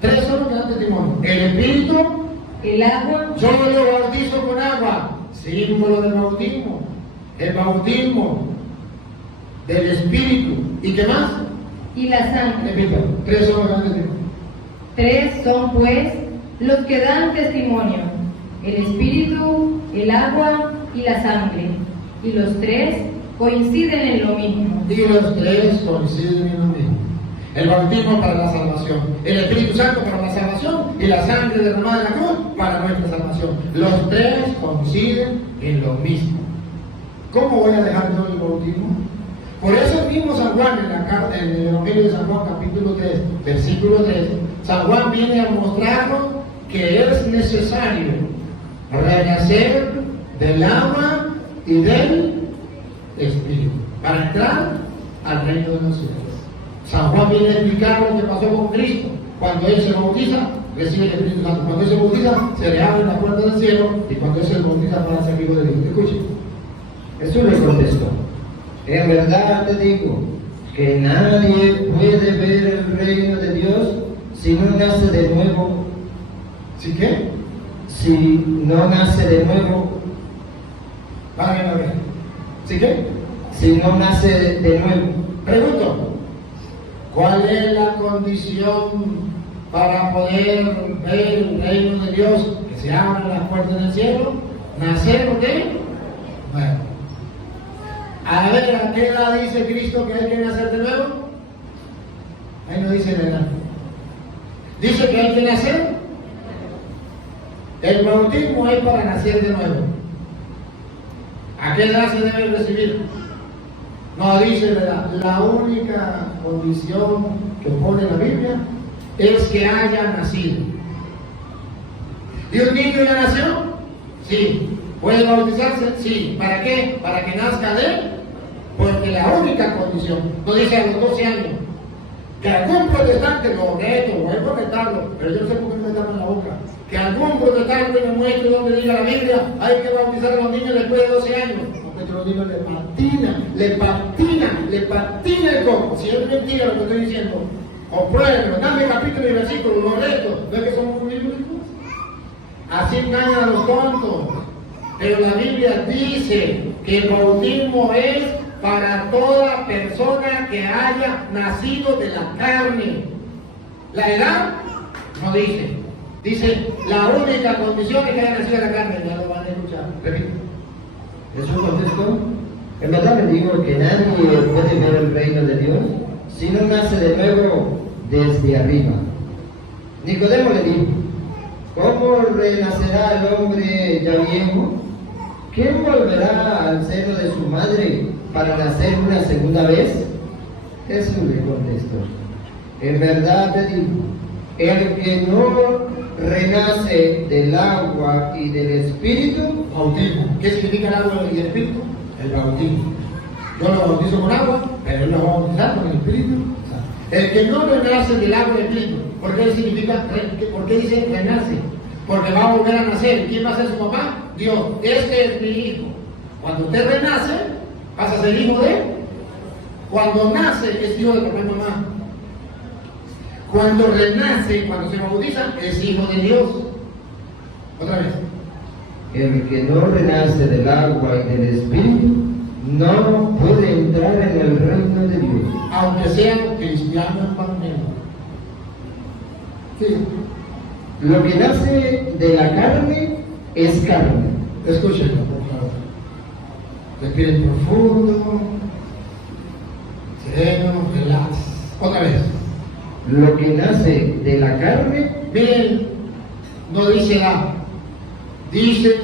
Tres son los que dan testimonio. El Espíritu. el agua, Yo lo bautizo con agua, símbolo del bautismo. El bautismo del Espíritu. ¿Y qué más? y la sangre. Repito, tres son los que dan testimonio. Tres son, pues, los que dan testimonio: el Espíritu, el agua y la sangre. Y los tres coinciden en lo mismo. Y los tres coinciden en lo mismo. El bautismo para la salvación, el Espíritu Santo para la salvación y la sangre derramada en la cruz para nuestra salvación. Los tres coinciden en lo mismo. ¿Cómo voy a dejar yo el bautismo? Por eso mismo San Juan en la carta, en el Evangelio de San Juan capítulo 3, versículo 3, San Juan viene a mostrarnos que es necesario renacer del agua y del Espíritu para entrar al reino de los cielos. San Juan viene a explicar lo que pasó con Cristo. Cuando Él se bautiza, recibe el Espíritu Santo. Cuando Él se bautiza, se le abren las puertas del cielo, y cuando Él se bautiza para ser hijo de Dios. Escuchen. Jesús le contestó: en verdad te digo que nadie puede ver el reino de Dios si no nace de nuevo. ¿Sí qué? Si no nace de nuevo. Vayan a ver. ¿Sí qué? Si no nace de nuevo. Pregunto, ¿cuál es la condición para poder ver el reino de Dios? Que se abran las puertas del cielo. ¿Nacer o qué? Bueno. A ver, ¿a qué edad dice Cristo que hay que nacer de nuevo? Ahí no dice de edad. Dice que hay que nacer. El bautismo es para nacer de nuevo. ¿A qué edad se debe recibir? No dice la edad. La única condición que pone la Biblia es que haya nacido. ¿Y un niño ya nació? Sí. ¿Puede bautizarse? Sí. ¿Para qué? Para que nazca de él. Porque la única condición, no dice a los 12 años, que algún protestante lo reto, voy a retarlo, pero yo no sé por qué me tapan en la boca, que algún protestante me muestre donde diga la Biblia, hay que bautizar a los niños después de 12 años. Porque los niños le patina el coco. Si es mentira lo que estoy diciendo, compruébenlo, dame capítulo y versículo, los retos, ¿ves que somos muy bíblicos? Así engañan a los tontos. Pero la Biblia dice que el bautismo es para toda persona que haya nacido de la carne. La edad no dice. Dice, la única condición es que haya nacido de la carne. Ya lo van a escuchar. Repito. Jesús contestó: En verdad les digo que nadie puede ver el reino de Dios si no nace de nuevo desde arriba. Nicodemo le dijo: ¿cómo renacerá el hombre ya viejo? ¿Quién volverá al seno de su madre para nacer una segunda vez? Jesús le contestó: en verdad te digo, el que no renace del agua y del Espíritu. Bautismo. ¿Qué significa el agua y el Espíritu? El bautismo. Yo lo bautizo con agua, pero él lo va a bautizar con el Espíritu. El que no renace del agua y del Espíritu. ¿Por qué significa? ¿Por qué dice renace? Porque va a volver a nacer. ¿Quién va a ser su papá? Dios. Este es mi hijo. Cuando usted renace, pasa a ser hijo de él. Cuando nace, es hijo de papá y mamá. Cuando renace, cuando se bautiza, es hijo de Dios. Otra vez. El que no renace del agua y del Espíritu no puede entrar en el reino de Dios. Aunque sean cristianos evangélicos. Sí. Lo que nace de la carne es carne. Escúchenlo, por favor. Respiren profundo, sereno, relax. Otra vez. Lo que nace de la carne, Miren, no dice la. Dice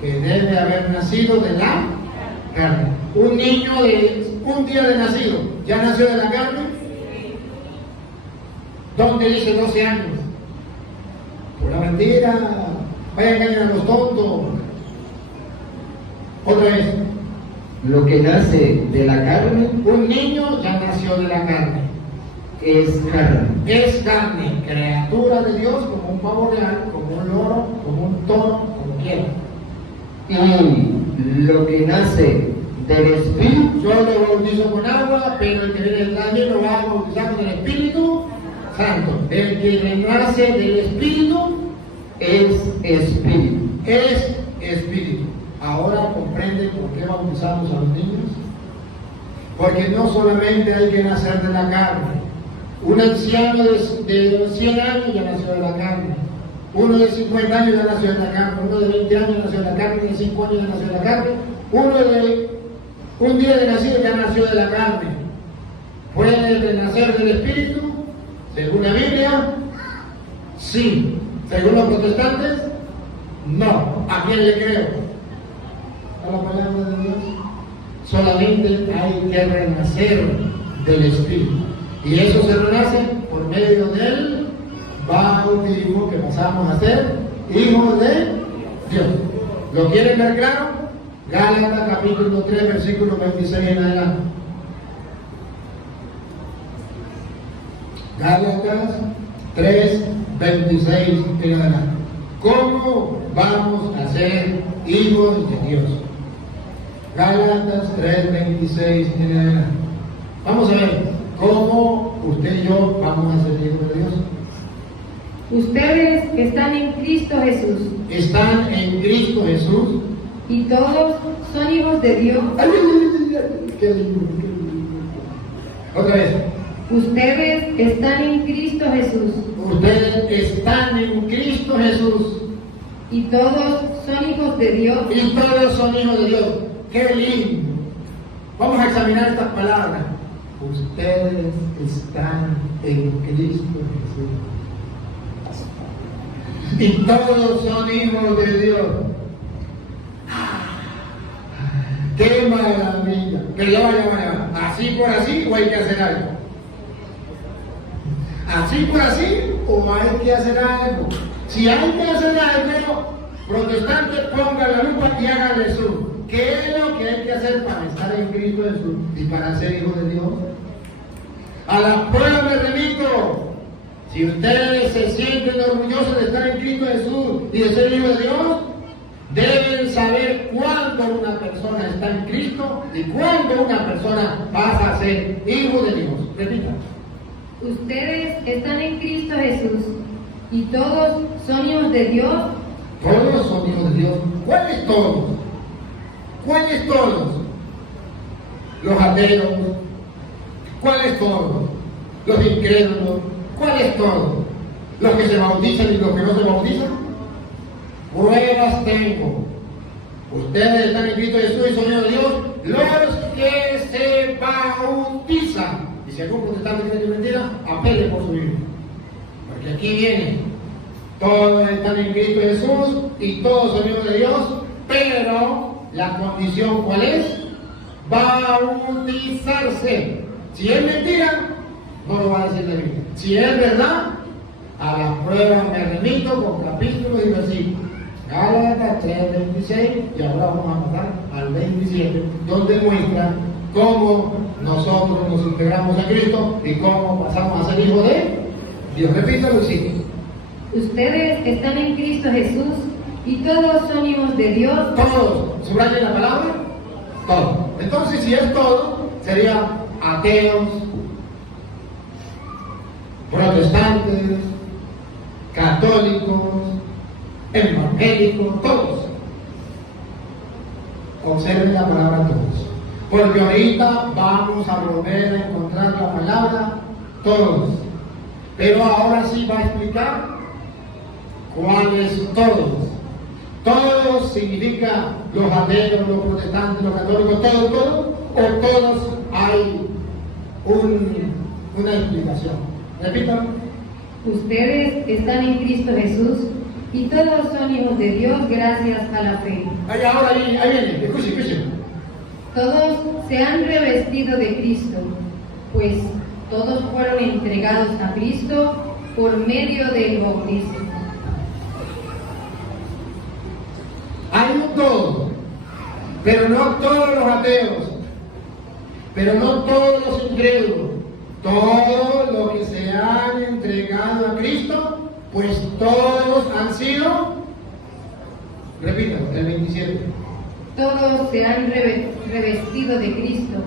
que debe haber nacido de la carne. Un niño de un día de nacido, ¿ya nació de la carne? ¿Dónde dice 12 años? Pura mentira. Vaya a engañar a los tontos. Otra vez. lo que nace de la carne Un niño ya nació de la carne. es carne. Es carne, criatura de Dios, como un pavo real, como un loro, como un toro, como quiera. Y lo que nace del Espíritu Yo lo bautizo con agua, pero el que viene detrás de mí lo va a bautizar con el Espíritu Santo. El que nace del Espíritu es Espíritu. es Espíritu. Ahora comprenden por qué bautizamos a los niños. Porque no solamente hay que nacer de la carne. Un anciano de 100 años ya nació de la carne. Uno de 50 años ya nació de la carne. Uno de 20 años nació de la carne. Uno de 5 años ya nació de la carne. Uno de un día de nacido ya nació de la carne. ¿Puede renacer del Espíritu? Según la Biblia, sí. Según los protestantes, no. ¿A quién le creo? ¿A la palabra de Dios? Solamente hay que renacer del Espíritu. Y eso se renace por medio del bautismo, que pasamos a ser hijos de Dios. ¿Lo quieren ver claro? Gálatas capítulo 3, versículo 26 en adelante. Gálatas 3, 26 en adelante. ¿Cómo vamos a ser hijos de Dios? Gálatas 3, 26 en adelante. Vamos a ver cómo usted y yo vamos a ser hijos de Dios. Ustedes están en Cristo Jesús, Están en Cristo Jesús. y todos son hijos de Dios. ¡Ay, ay, ay, ay! ¡Qué lindo, qué lindo! Otra vez. Ustedes están en Cristo Jesús, Ustedes están en Cristo Jesús. y todos son hijos de Dios. Y todos son hijos de Dios. ¡Qué lindo! Vamos a examinar estas palabras. Ustedes están en Cristo Jesús. Y todos son hijos de Dios. ¡Qué maravilla! Pero ya va. ¿Así por así o hay que hacer algo? ¿Así por así o hay que hacer algo? Si hay que hacer algo, protestantes, pongan la lupa y hagan eso. ¿Qué es lo que hay que hacer para estar en Cristo Jesús y para ser hijo de Dios? A la prueba me remito. Si ustedes se sienten orgullosos de estar en Cristo Jesús y de ser hijo de Dios, deben saber cuándo una persona está en Cristo y cuándo una persona pasa a ser hijo de Dios. Repita. Ustedes están en Cristo Jesús, y todos son hijos de Dios. Todos son hijos de Dios. ¿Cuáles todos? ¿Cuáles todos? Los ateos. ¿Cuáles todos? Los incrédulos. ¿Cuáles todos? Los que se bautizan y los que no se bautizan. Pruebas tengo. Ustedes están en Cristo Jesús y son hijos de Dios. los que se bautizan. Y si algún protestante tiene que mentira, apele por su Biblia. Porque aquí viene, todos están en Cristo Jesús y todos son hijos de Dios, pero la condición ¿cuál es? Bautizarse. Si es mentira, no lo va a decir la Biblia. Si es verdad, a las pruebas me remito con capítulos y versículos. Gálatas 3:26 y ahora vamos a pasar al 27, donde muestra cómo nosotros nos integramos a Cristo y cómo pasamos a ser hijos de Dios. Repítalo, sí. Ustedes están en Cristo Jesús y todos son hijos de Dios. Todos, subrayen la palabra, todo. Entonces, si es todo, sería ateos, protestantes, católicos, evangélicos, todos. Observen la palabra todos. Porque ahorita vamos a volver a encontrar la palabra todos. Pero ahora sí va a explicar cuáles todos. Todos significa los ateos, los protestantes, los católicos, todo, o todos hay una explicación. Repítalo. Ustedes están en Cristo Jesús y todos son hijos de Dios gracias a la fe. Ahora ahí viene, escuchen. Todos se han revestido de Cristo, pues todos fueron entregados a Cristo por medio del bautismo. Hay un todo, pero no todos los ateos, pero no todos los incrédulos, todos los que se han entregado a Cristo, pues todos han sido, repítalo, el 27. Todos se han revestido de Cristo,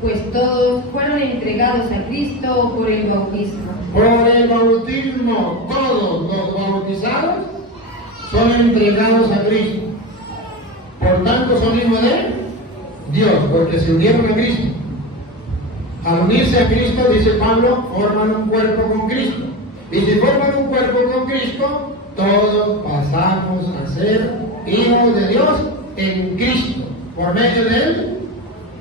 pues todos fueron entregados a Cristo por el bautismo. Por el bautismo, todos los bautizados son entregados a Cristo. Por tanto, son hijos de Dios, porque se unieron a Cristo. Al unirse a Cristo, dice Pablo, forman un cuerpo con Cristo. Y si forman un cuerpo con Cristo, todos pasamos a ser hijos de Dios en Cristo, por medio del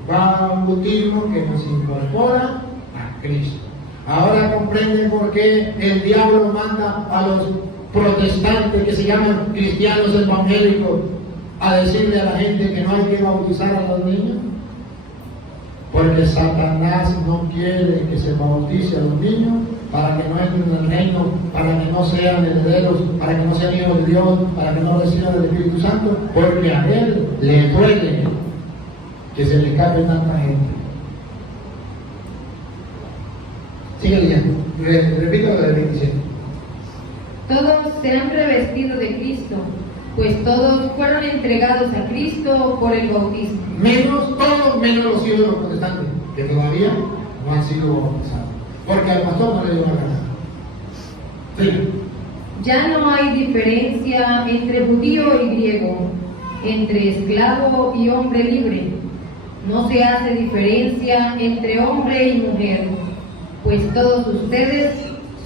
bautismo que nos incorpora a Cristo. Ahora comprenden por qué el diablo manda a los protestantes que se llaman cristianos evangélicos a decirle a la gente que no hay que bautizar a los niños. Porque Satanás no quiere que se bautice a los niños para que no entren en el reino, para que no sean herederos, para que no sean hijos de Dios, para que no reciban el Espíritu Santo, porque a él le duele que se le escape tanta gente. Sigue leyendo, repito lo del 27. Todos se han revestido de Cristo, pues todos fueron entregados a Cristo por el bautismo. Todos menos los hijos de los protestantes, que todavía no han sido bautizados, porque al pastor no le dio la gana. Sí. Ya no hay diferencia entre judío y griego, entre esclavo y hombre libre. No se hace diferencia entre hombre y mujer, pues todos ustedes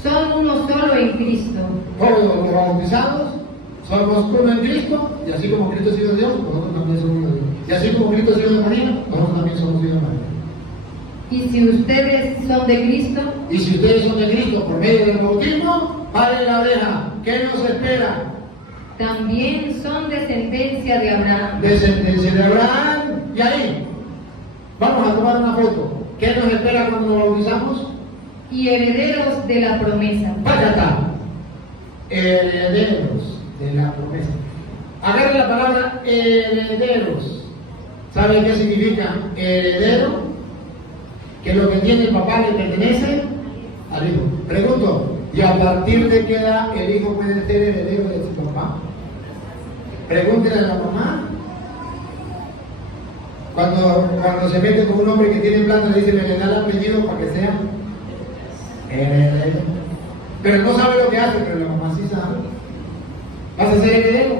son uno solo en Cristo. Todos los bautizados somos uno en Cristo, y así como Cristo es hijo de Dios, nosotros también somos hijos de Dios. Y así como Cristo es hijo de María, nosotros también somos hijos de María. Y si ustedes son de Cristo, Y si ustedes son de Cristo por medio del bautismo, paren la oreja. ¿Qué nos espera? también son descendencia de Abraham. Descendencia de Abraham. Y ahí, vamos a tomar una foto. ¿Qué nos espera cuando nos bautizamos? Y herederos de la promesa. Vaya acá. Herederos de la promesa. Agarren la palabra herederos. ¿Saben qué significa heredero? Que lo que tiene el papá le pertenece al hijo. Pregunto, ¿y a partir de qué edad el hijo puede ser heredero de su papá? Pregúntenle a la mamá. Cuando se mete con un hombre que tiene plata, le dice, le da el apellido para que sea heredero. Pero no sabe lo que hace, pero la mamá sí sabe. Vas a ser heredero.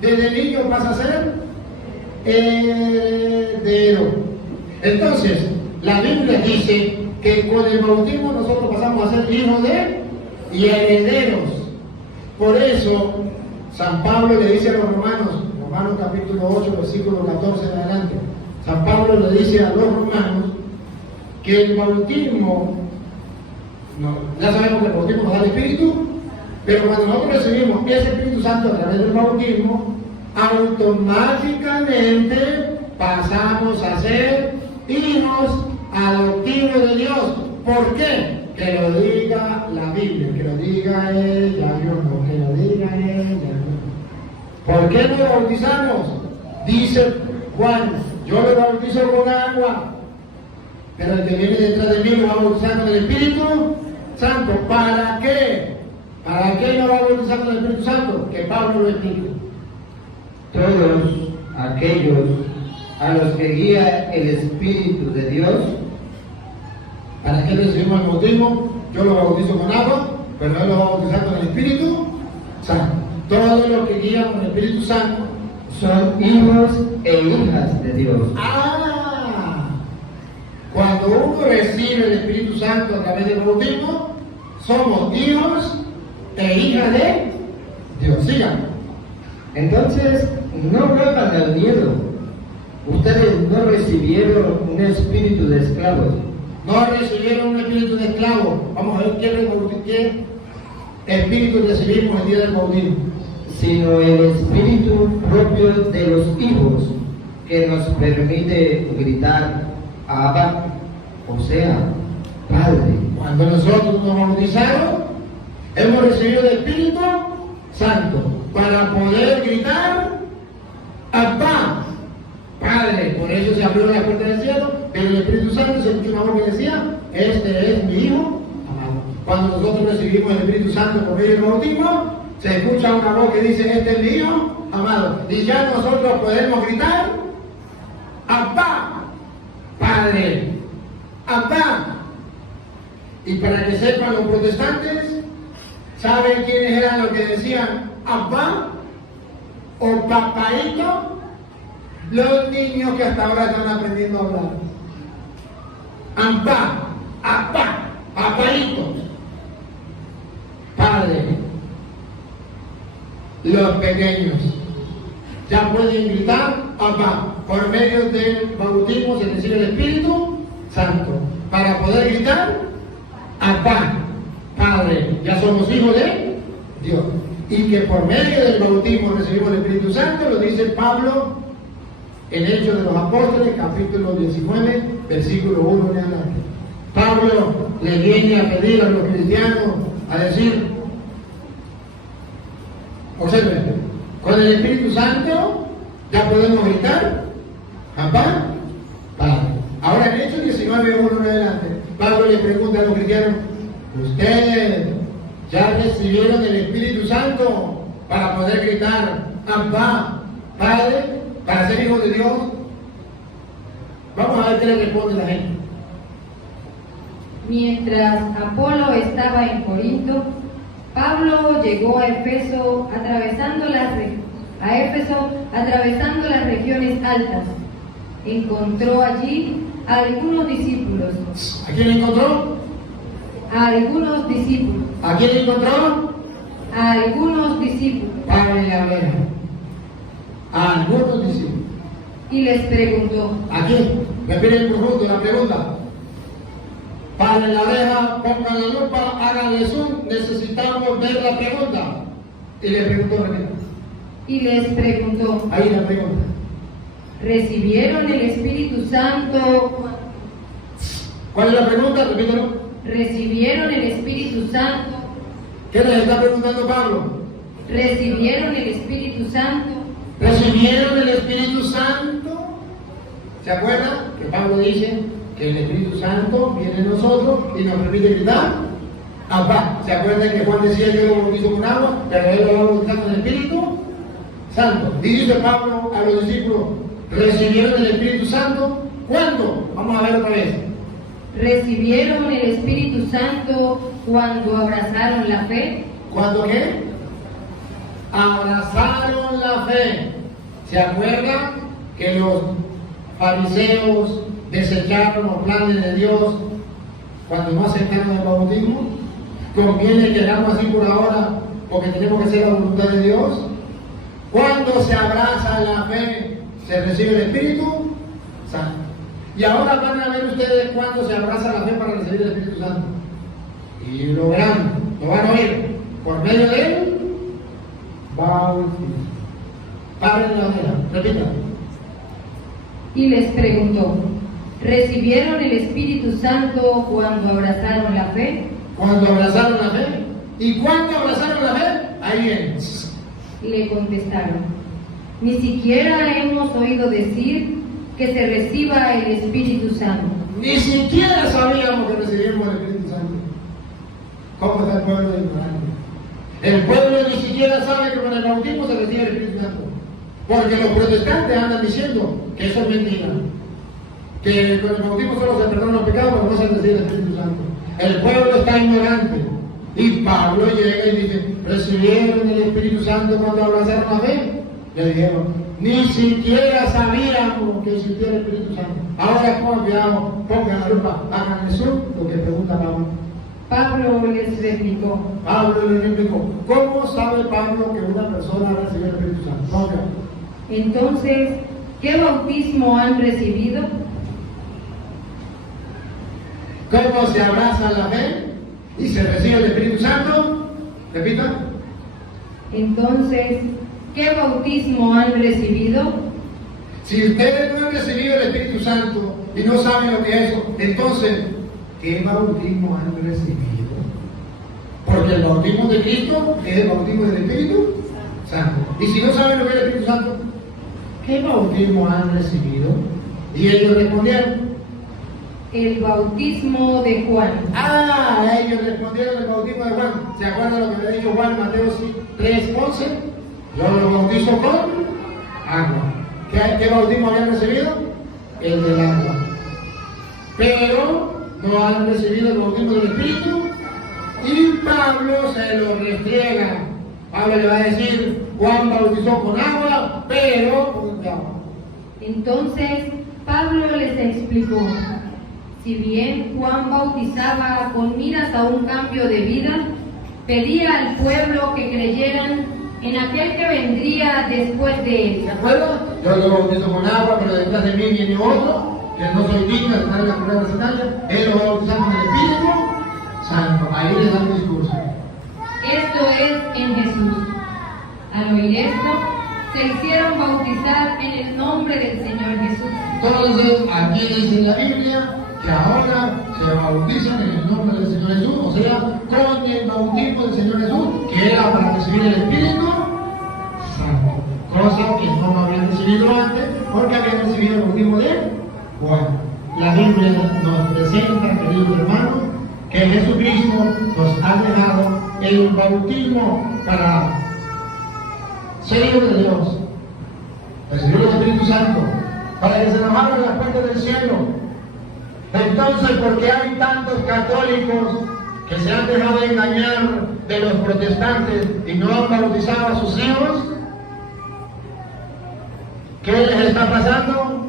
Desde niño vas a ser heredero. Entonces, la Biblia dice que con el bautismo nosotros pasamos a ser hijos de y herederos. Por eso, San Pablo le dice a los romanos, Romanos capítulo 8, versículo 14 en adelante, San Pablo le dice a los romanos que el bautismo, ya sabemos que el bautismo nos da el Espíritu, pero cuando nosotros recibimos ese Espíritu Santo a través del bautismo, automáticamente pasamos a ser hijos adoptivos de Dios. ¿Por qué? Que lo diga la Biblia, que lo diga ella, yo no, que lo diga ella, no. ¿Por qué nos bautizamos? Dice Juan, yo lo bautizo con agua, pero el que viene detrás de mí lo va a bautizar con el Espíritu Santo. ¿Para qué? ¿Para qué lo va a bautizar con el Espíritu Santo? Que Pablo lo explique. Todos aquellos a los que guía el Espíritu de Dios. ¿Para qué recibimos el bautismo? Yo lo bautizo con agua, pero él lo va a bautizar con el Espíritu Santo. Todos los que guían con el Espíritu Santo Son hijos e hijas de Dios. Cuando uno recibe el Espíritu Santo a través del bautismo, somos hijos e hijas de Dios. Sigan. Entonces, no vuelvan al miedo. Ustedes no recibieron un espíritu de esclavos, No recibieron un espíritu de esclavo. Vamos a ver qué espíritu recibimos el día del bautismo. sino el espíritu propio de los hijos, que nos permite gritar Abba, o sea, Padre. Cuando nosotros nos bautizaron, hemos recibido el Espíritu Santo para poder gritar Abba, Padre. Por eso se abrió la puerta del cielo, pero el Espíritu Santo se escuchó una voz que decía, este es mi Hijo amado. Cuando nosotros recibimos el Espíritu Santo por medio del bautismo, se escucha una voz que dice, este es mi Hijo amado. Y ya nosotros podemos gritar Abba, Padre. Abba. Y para que sepan los protestantes, ¿saben quiénes eran los que decían Abba o papaito? Los niños que hasta ahora están aprendiendo a hablar. Abba, Abba, papaito, Padre. Los pequeños ya pueden gritar Abba. Por medio del bautismo se recibe el Espíritu Santo para poder gritar Abba, Padre. Ya somos hijos de Dios. Y que por medio del bautismo recibimos el Espíritu Santo, lo dice Pablo en Hechos de los Apóstoles, capítulo 19, versículo 1 en adelante. Pablo le viene a pedir a los cristianos, a decir, observen, con el Espíritu Santo ya podemos gritar Abba, Padre. Ahora en Hechos 19, 1 en adelante, Pablo le pregunta a los cristianos, ¿ustedes ya recibieron el Espíritu Santo para poder gritar Abba, Padre, para ser hijos de Dios? Vamos a ver qué le responde la gente. Mientras Apolo estaba en Corinto, Pablo llegó a Éfeso atravesando las regiones altas. Encontró allí a algunos discípulos. ¿A quién encontró? A algunos discípulos. ¿A quién encontró? A algunos discípulos. Pablo y la Vera. A algunos discípulos. Y les preguntó. ¿A quién? Respiren profundo la pregunta. Paren la oreja, pongan la lupa, háganle zoom, necesitamos ver la pregunta. Y le preguntó, repita. Y les preguntó. Ahí la pregunta. ¿Recibieron el Espíritu Santo? ¿Cuál es la pregunta? Repítelo. ¿Recibieron el Espíritu Santo? ¿Qué les está preguntando Pablo? ¿Recibieron el Espíritu Santo? ¿Recibieron el Espíritu Santo? ¿Se acuerdan que Pablo dice que el Espíritu Santo viene en nosotros y nos permite gritar Abba? ¿Se acuerdan que Juan decía yo lo bautizo con agua, pero él lo va a bautizar con el Espíritu Santo? Y dice Pablo a los discípulos, ¿recibieron el Espíritu Santo? ¿Cuándo? Vamos a ver otra vez. ¿Recibieron el Espíritu Santo cuando abrazaron la fe? ¿Cuándo qué? Abrazaron la fe. ¿Se acuerdan que los fariseos desecharon los planes de Dios cuando no aceptaron el bautismo? ¿Conviene que hagamos así por ahora porque tenemos que hacer la voluntad de Dios? Cuando se abraza la fe, se recibe el Espíritu Santo. Y ahora van a ver ustedes cuándo se abraza la fe para recibir el Espíritu Santo. Y lo verán, lo van a oír. Por medio de él, bautismo. Paren la oreja, repita. Y les preguntó, ¿recibieron el Espíritu Santo cuando abrazaron la fe? Cuando abrazaron la fe. ¿Y cuándo abrazaron la fe? Ahí viene. Le contestaron, ni siquiera hemos oído decir que se reciba el Espíritu Santo. Ni siquiera sabíamos que recibimos el Espíritu Santo. ¿Cómo está el pueblo de Israel? El pueblo ni siquiera sabe que con el bautismo se recibe el Espíritu Santo. Porque los protestantes andan diciendo que eso es mentira. Que con el bautismo solo se perdonan los pecados, pero no se recibe el Espíritu Santo. El pueblo está ignorante. Y Pablo llega y dice, ¿recibieron el Espíritu Santo cuando abrazaron la fe? Le dijeron, ni siquiera sabíamos que existía el Espíritu Santo. Ahora pongan la lupa, hagan eso, lo que pregunta Pablo. Pablo les replicó, ¿cómo sabe Pablo que una persona ha recibido el Espíritu Santo? Pongan. entonces, ¿qué bautismo han recibido? ¿Cómo se abraza la fe y se recibe el Espíritu Santo? Repita. Entonces, ¿qué bautismo han recibido? Si ustedes no han recibido el Espíritu Santo y no saben lo que es eso, entonces, ¿qué bautismo han recibido? Porque el bautismo de Cristo es el bautismo del Espíritu Santo. Y si no saben lo que es el Espíritu Santo, ¿qué bautismo han recibido? Y ellos respondieron, El bautismo de Juan. ellos respondieron el bautismo de Juan. ¿Se acuerdan lo que le dijo Juan, Mateo 3:11? Yo lo bautizo con agua. ¿Qué bautismo habían recibido? El del agua. Pero no han recibido el bautismo del Espíritu. Y Pablo se lo restriega. Pablo le va a decir, Juan bautizó con agua, pero con agua. Entonces, Pablo les explicó, si bien Juan bautizaba con miras a un cambio de vida, pedía al pueblo que creyeran en aquel que vendría después de él. ¿Se acuerdan? Yo lo bautizo con agua, pero detrás de mí viene otro, que no soy digno de estar en la correa de sandalia. Él lo va a bautizar con el Espíritu Santo. Ahí le dan el discurso. Esto es en Jesús. Al oír esto, se hicieron bautizar en el nombre del Señor Jesús. Entonces, aquí dice en la Biblia que ahora se bautizan en el nombre del Señor Jesús, o sea, con el bautismo del Señor Jesús, que era para recibir el Espíritu Santo, cosa que no habían recibido antes, porque habían recibido el bautismo de Juan. La Biblia nos presenta, queridos hermanos, que Jesucristo nos ha dejado el bautismo para ser hijos de Dios, recibir el Espíritu Santo, para que se nos abran las puertas del cielo. Entonces, ¿por qué hay tantos católicos que se han dejado engañar de los protestantes y no han bautizado a sus hijos? ¿Qué les está pasando?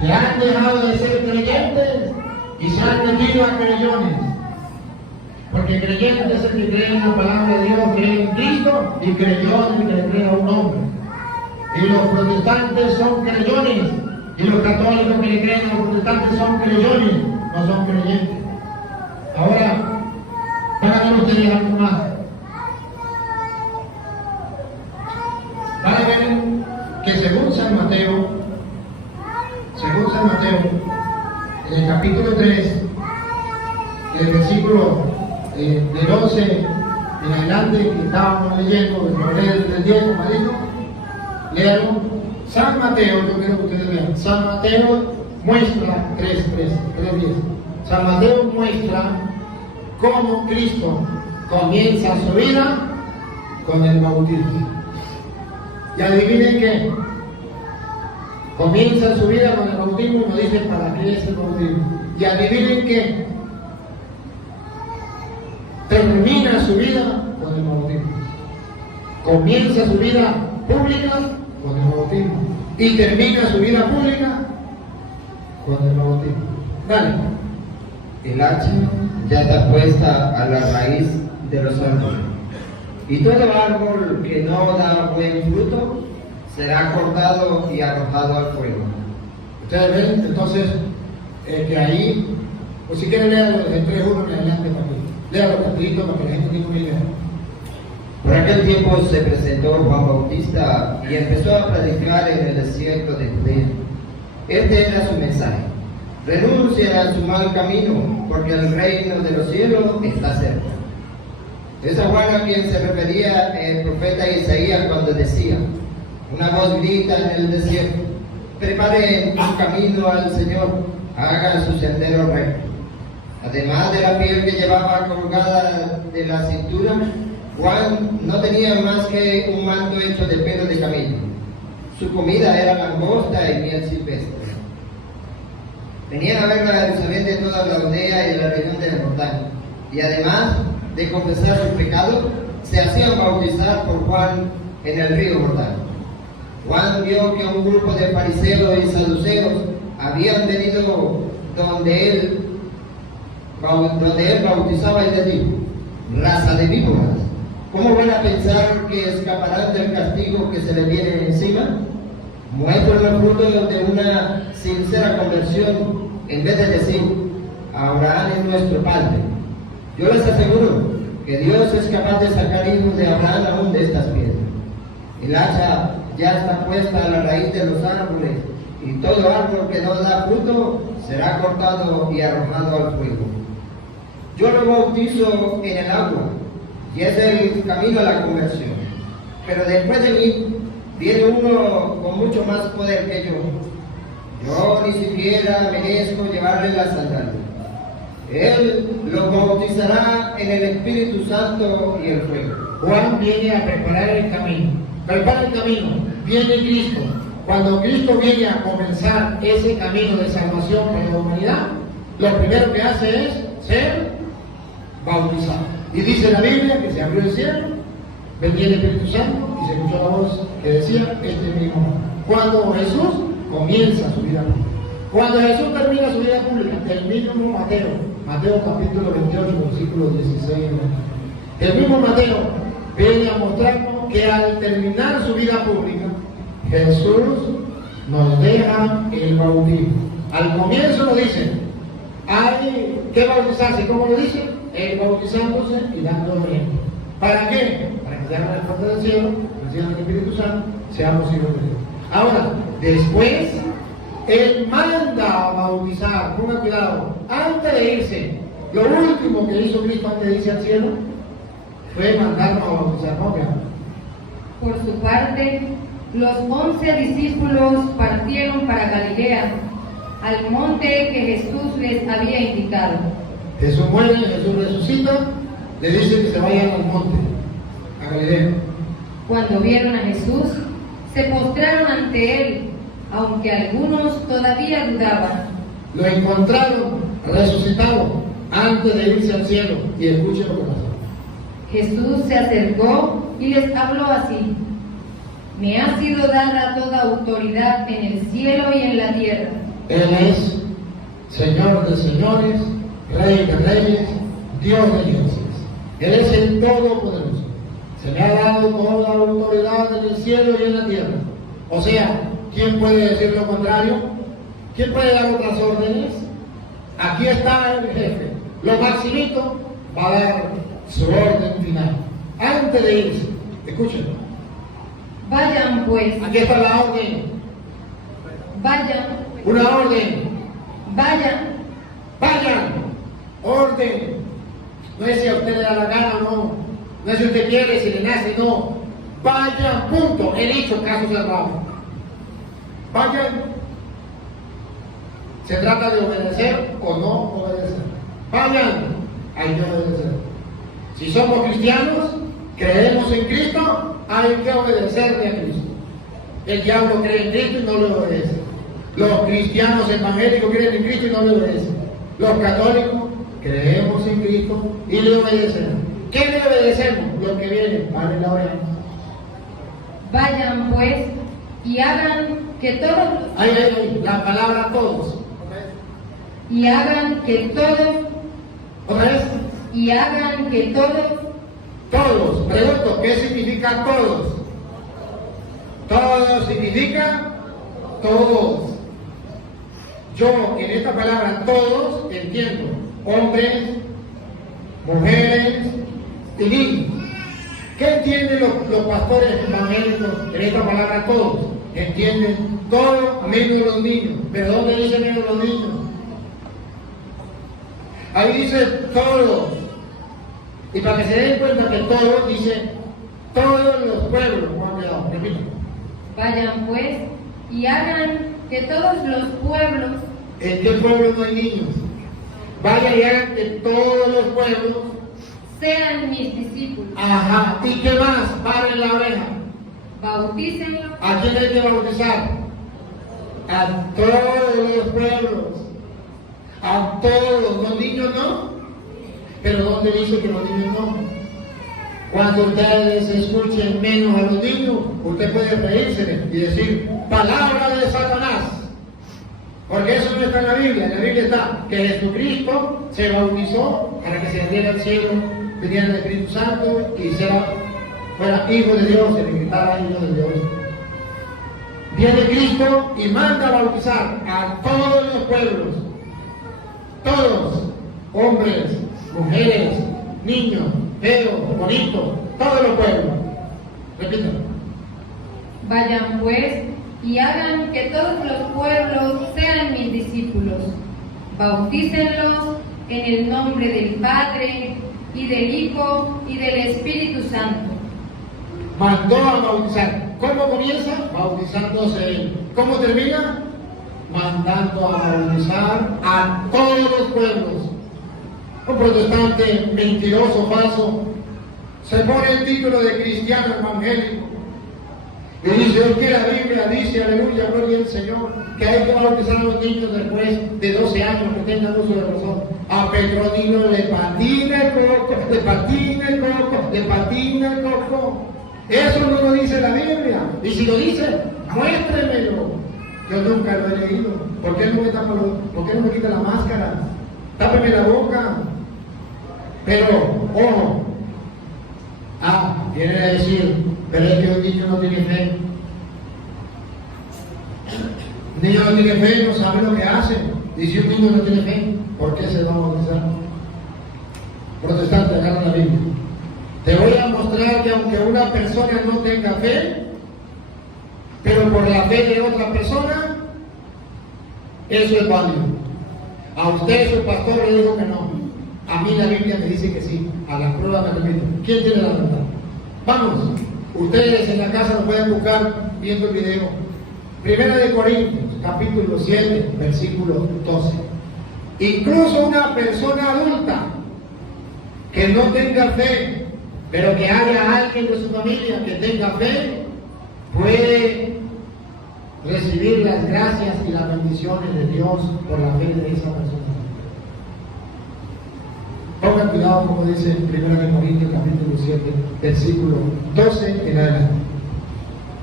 Que han dejado de ser creyentes y se han metido a creyentes. Porque creyente es el que cree en la palabra de Dios, cree en Cristo, y creyón es el que le cree a un hombre. Y los protestantes son creyones, y los católicos que le creen a los protestantes son creyones, no son creyentes. Ahora, van a ver ustedes algo más. Van a ver que según San Mateo, en el capítulo 3, en el versículo del 11 en adelante que estábamos leyendo, del 10, como dijo, léalo. San Mateo, yo quiero que ustedes vean, San Mateo muestra 3:10. San Mateo muestra cómo Cristo comienza su vida con el bautismo. Y adivinen qué, comienza su vida con el bautismo y nos dice para qué es el bautismo. Y adivinen qué, termina su vida con el bautismo. Comienza su vida pública con el bautismo y termina su vida pública con el bautismo. Dale. El hacha ya está puesta a la raíz de los árboles, y todo árbol que no da buen fruto será cortado y arrojado al fuego. Ustedes ven, entonces, que ahí, pues si quieren leerlo desde 3.1 en adelante también. Léalo rapidito para que la gente tenga una idea. Por aquel tiempo se presentó Juan Bautista y empezó a predicar en el desierto de Judea. Este era su mensaje: renuncien a su mal camino, porque el reino de los cielos está cerca. Es a Juan a quien se refería el profeta Isaías cuando decía: una voz grita en el desierto, preparen un camino al Señor, hagan su sendero recto. Además de la piel que llevaba colgada de la cintura, Juan no tenía más que un manto hecho de pelo de camello. Su comida era langosta y miel silvestre. Venían a ver a Jerusalén de toda la aldea y de la región de la montaña, y además de confesar sus pecados, se hacían bautizar por Juan en el río Jordán. Juan vio que un grupo de fariseos y saduceos habían venido donde él bautizaba y les dijo: raza de víboras, ¿cómo van a pensar que escaparán del castigo que se les viene encima? Muestran los frutos de una sincera conversión en vez de decir: Abraham es nuestro padre. Yo les aseguro que Dios es capaz de sacar hijos de Abraham aún de estas piedras. El hacha ya está puesta a la raíz de los árboles, y todo árbol que no da fruto será cortado y arrojado al fuego. Yo lo bautizo en el agua, y es el camino a la conversión. Pero después de mí viene uno con mucho más poder que yo. Yo ni siquiera merezco llevarle las sandalias. Él los bautizará en el Espíritu Santo y el fuego. Juan viene a preparar el camino. Prepara el camino. Viene Cristo. Cuando Cristo viene a comenzar ese camino de salvación para la humanidad, lo primero que hace es ser bautizado. Y dice la Biblia que se abrió el cielo, venía el Espíritu Santo y se escuchó la voz que decía: este mismo. Cuando Jesús comienza su vida pública. Cuando Jesús termina su vida pública, el mismo Mateo capítulo 28, versículo 16. El mismo Mateo viene a mostrarnos que al terminar su vida pública, Jesús nos deja el bautismo. Al comienzo nos dice: hay que bautizarse. ¿Cómo lo dice? Él bautizándose y dando ejemplo. ¿Para qué? Para que seamos las puertas del cielo, reciban el Espíritu Santo, seamos hijos de Dios. Ahora, después, Él manda a bautizar. Ponga cuidado, antes de irse, lo último que hizo Cristo antes de irse al cielo fue mandarnos a bautizar. ¿No? Por su parte, los 11 discípulos partieron para Galilea, al monte que Jesús les había indicado. Jesús muere, Jesús resucita, le dice que se vayan al monte, a Galilea. Cuando vieron a Jesús, se postraron ante él, aunque algunos todavía dudaban. Lo encontraron resucitado antes de irse al cielo, y escuchen lo que pasó. Jesús se acercó y les habló así: me ha sido dada toda autoridad en el cielo y en la tierra. Él es Señor de señores, Rey de reyes, Dios de dioses. Él es el Todopoderoso. Se le ha dado toda autoridad en el cielo y en la tierra. O sea, ¿quién puede decir lo contrario? ¿Quién puede dar otras órdenes? Aquí está el jefe. Lo maximito va a dar su orden final. Antes de irse, escúchenlo. Vayan pues. Aquí está la orden. Vayan. Una orden. Vayan. Vayan. Orden. No es si a usted le da la gana o no. No es si usted quiere, si le nace, no. Vayan, punto. He dicho, caso cerrado. Vayan. Se trata de obedecer o no obedecer. Vayan. Hay que obedecer. Si somos cristianos, creemos en Cristo, hay que obedecerle a Cristo. El diablo cree en Cristo y no le obedece. Los cristianos evangélicos creen en Cristo y no le obedecen. Los católicos creemos en Cristo y le obedecemos. ¿Qué le obedecemos? Lo que viene, vale la oreja. Vayan pues y hagan que todos. Ahí, la palabra todos. Y hagan que todos. ¿Otra vez? Y hagan que todos. Todos. Pregunto, ¿qué significa todos? Todos significa todos. yo en esta palabra todos entiendo hombres, mujeres y niños. ¿Qué entienden los pastores evangélicos en esta palabra todos? Entienden todo menos los niños. ¿Pero dónde dice menos los niños? Ahí dice todos. Y para que se den cuenta que todos, dice todos los pueblos. Cuidado, repito. Vayan pues y hagan que todos los pueblos. ¿En qué pueblo no hay niños? Vaya y hagan que todos los pueblos Sean mis discípulos. Ajá. ¿Y qué más? Paren la oreja. Bautícenlos. ¿A quién hay que bautizar? A todos los pueblos. A todos. Los niños no. Pero ¿dónde dice que los niños no? Cuando ustedes escuchen menos a los niños, usted puede reírse y decir, palabra de Satanás. Porque eso no está en la Biblia. En la Biblia está que Jesucristo se bautizó para que se diera al cielo, viniera el Espíritu Santo y fuera hijo de Dios, se le gritara hijo de Dios. Viene Cristo y manda a bautizar a todos los pueblos, todos, hombres, mujeres, niños, feos, bonitos, todos los pueblos. Repito. Vayan pues y hagan que todos los pueblos sean mis discípulos. Bautícenlos en el nombre del Padre, y del Hijo, y del Espíritu Santo. Mandó a bautizar. ¿Cómo comienza? Bautizándose él. ¿Cómo termina? Mandando a bautizar a todos los pueblos. Un protestante mentiroso, falso, se pone el título de cristiano evangélico y dice, es que la Biblia dice, aleluya, gloria al Señor, que hay que bautizar a los niños después de 12 años que tengan uso de razón. A Petronilo le patina el coco, le patina el coco, le patina el coco. Eso no lo dice la Biblia. Y si lo dice, muéstremelo. Yo nunca lo he leído. ¿Por qué no me quita la máscara? Tápeme la boca. Pero, ojo. Viene a decir, pero es que un niño no tiene fe. Un niño no tiene fe, no sabe lo que hace. Y si un niño no tiene fe, ¿por qué se va a bautizar? Protestante, agarra la Biblia. Te voy a mostrar que aunque una persona no tenga fe, pero por la fe de otra persona, eso es válido. A usted su pastor le dijo que no. A mí la Biblia me dice que sí. A las pruebas me remito. ¿Quién tiene la verdad? Vamos. Ustedes en la casa lo pueden buscar viendo el video. Primera de Corintios, capítulo 7, versículo 12. Incluso una persona adulta que no tenga fe, pero que haya alguien de su familia que tenga fe, puede recibir las gracias y las bendiciones de Dios por la fe de esa persona. Pongan cuidado como dice 1 Corintios capítulo 7, versículo 12 en adelante.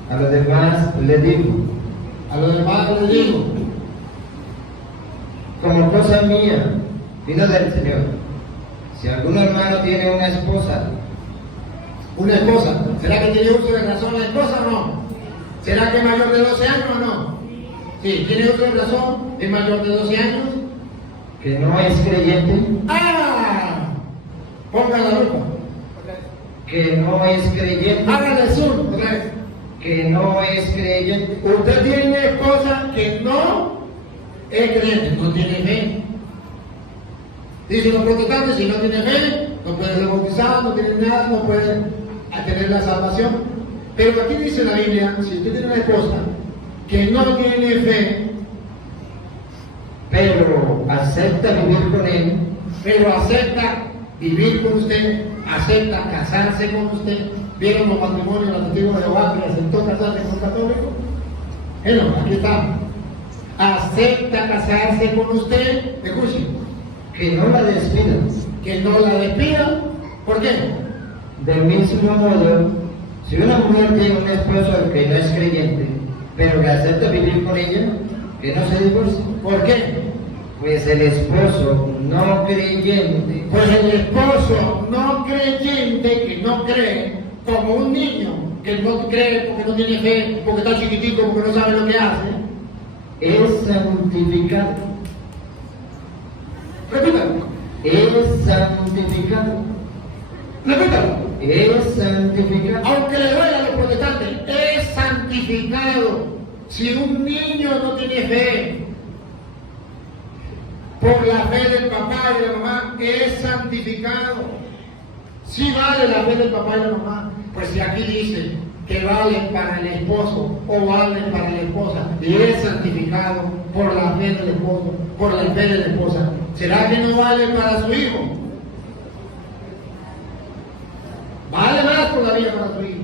A los demás les digo, como cosa mía, vino del Señor, si algún hermano tiene una esposa, ¿será que tiene uso de razón la esposa o no? ¿Será que es mayor de 12 años o no? Sí, tiene uso de razón, es mayor de 12 años. que no es creyente, Ponga la lupa. que no es creyente, Hágale zoom otra vez. que no es creyente, Usted tiene esposa que no es creyente, no tiene fe. Dicen los protestantes, si no tiene fe, no puede ser bautizado, no tiene nada, no puede tener la salvación. Pero aquí dice la Biblia, si usted tiene una esposa que no tiene fe, pero acepta vivir con él, pero acepta vivir con usted, acepta casarse con usted. ¿Vieron los matrimonios de los testigos de Jehová que aceptó casarse con un católico? Bueno, aquí está. Acepta casarse con usted, escuchen, que no la despidan. que no la despidan. ¿Por qué? Del mismo modo, si una mujer tiene un esposo que no es creyente, pero que acepta vivir con ella, que no se divorcie. ¿Por qué? Pues el esposo no creyente, Pues el esposo no creyente que no cree, como un niño que no cree porque no tiene fe, porque está chiquitico, porque no sabe lo que hace, es santificado. Repítalo. Es santificado. Repítalo. Es santificado. Aunque le duela a los protestantes, es santificado. Si un niño no tiene fe, por la fe del papá y de la mamá, es santificado. Si vale la fe del papá y de la mamá, pues si aquí dice que vale para el esposo o vale para la esposa y es santificado por la fe del esposo, por la fe de la esposa, ¿será que no vale para su hijo? Vale más todavía para su hijo.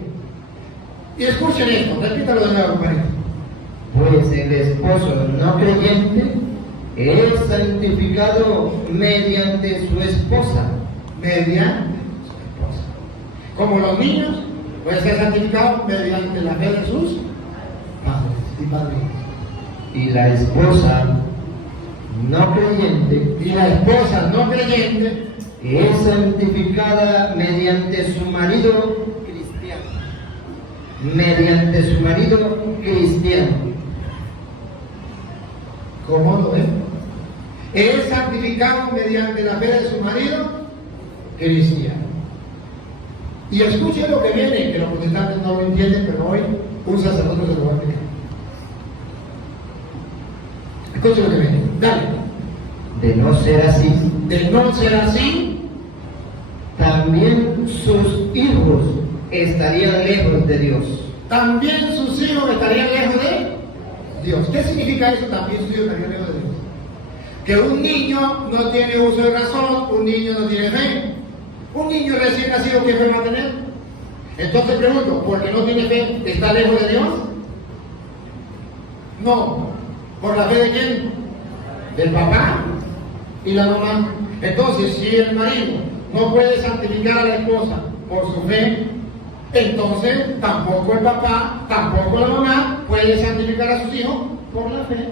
Y escuchen esto, repítalo de nuevo, compañero. Pues el esposo no creyente es santificado mediante su esposa. Mediante su esposa. Como los niños, pueden ser santificados mediante la fe de sus padres y padrinos. Y la esposa no creyente Y la esposa no creyente es santificada mediante su marido cristiano. Mediante su marido cristiano. ¿cómo lo ven? Es santificado mediante la fe de su marido cristiano. Y escuchen lo que viene, que los protestantes no lo entienden, pero hoy un sacerdote se lo va a explicar. Escuchen lo que viene. Dale. De no ser así, De no ser así, también sus hijos estarían lejos de Dios. también sus hijos estarían lejos de Dios. ¿Qué significa eso? También sus hijos estarían lejos de Dios. Que un niño no tiene uso de razón, un niño no tiene fe. Un niño recién nacido, ¿qué fe va a tener? Entonces pregunto, ¿por qué no tiene fe, está lejos de Dios? No. ¿Por la fe de quién? Del papá y la mamá. Entonces, si el marido no puede santificar a la esposa por su fe, entonces tampoco el papá, tampoco la mamá puede santificar a sus hijos por la fe.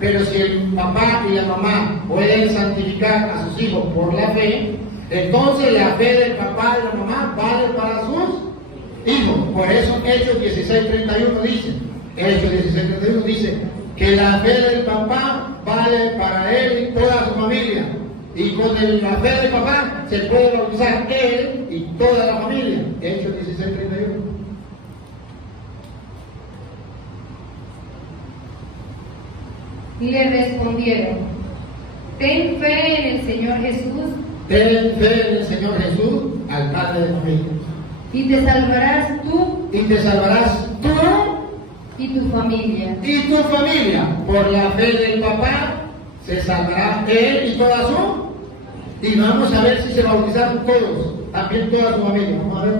Pero si el papá y la mamá pueden santificar a sus hijos por la fe, entonces la fe del papá y la mamá vale para sus hijos. Por eso Hechos 16:31 dice, Hechos 16:31 dice que la fe del papá vale para él y toda su familia. Y con la fe del papá se puede bautizar él y toda la familia. Hechos 16:31. Y le respondieron, ten fe en el Señor Jesús Ten fe en el Señor Jesús, alcalde de familia. y te salvarás tú Y te salvarás tú y tu familia. y tu familia. Por la fe del papá se salvará él y toda su. Y vamos a ver si se bautizaron todos, también toda su familia. Vamos a ver.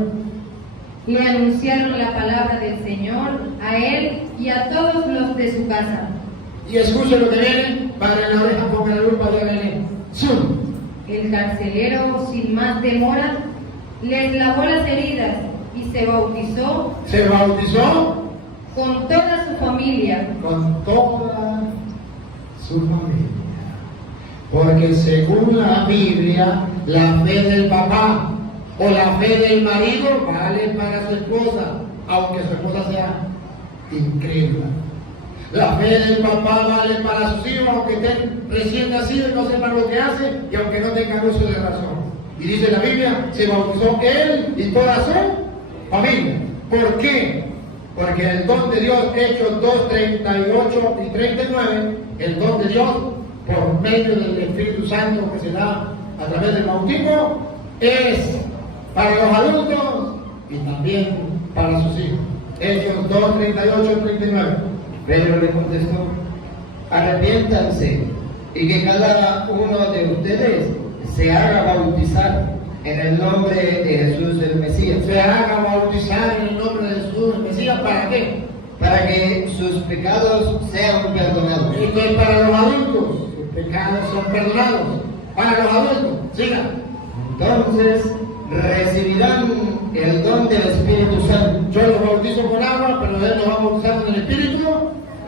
Le anunciaron la palabra del Señor a él y a todos los de su casa. Y escuchen lo que viene, para en la oreja, pongan la luz para que vean. ¡Zum! El carcelero, sin más demora, les lavó las heridas y se bautizó Se bautizó con toda su familia. con toda su familia. Porque según la Biblia, la fe del papá o la fe del marido vale para su esposa, aunque su esposa sea incrédula. La fe del papá vale para sus hijos, aunque estén recién nacidos y no sepan lo que hacen, y aunque no tengan uso de razón. Y dice la Biblia, se bautizó él y toda su familia. ¿Por qué? Porque el don de Dios, Hechos 2:38 y 39, el don de Dios, por medio del Espíritu Santo que se da a través del bautismo, es para los adultos y también para sus hijos. Hechos 2:38 y 39. Pedro le contestó, arrepiéntanse y que cada uno de ustedes se haga bautizar en el nombre de Jesús el Mesías. Se haga bautizar en el nombre de Jesús el Mesías, ¿para qué? Para que sus pecados sean perdonados. Esto es para los adultos, sus pecados son perdonados. Para los adultos, siga. Entonces recibirán el don del Espíritu Santo. Yo los bautizo con agua, pero él los va a bautizar con el Espíritu.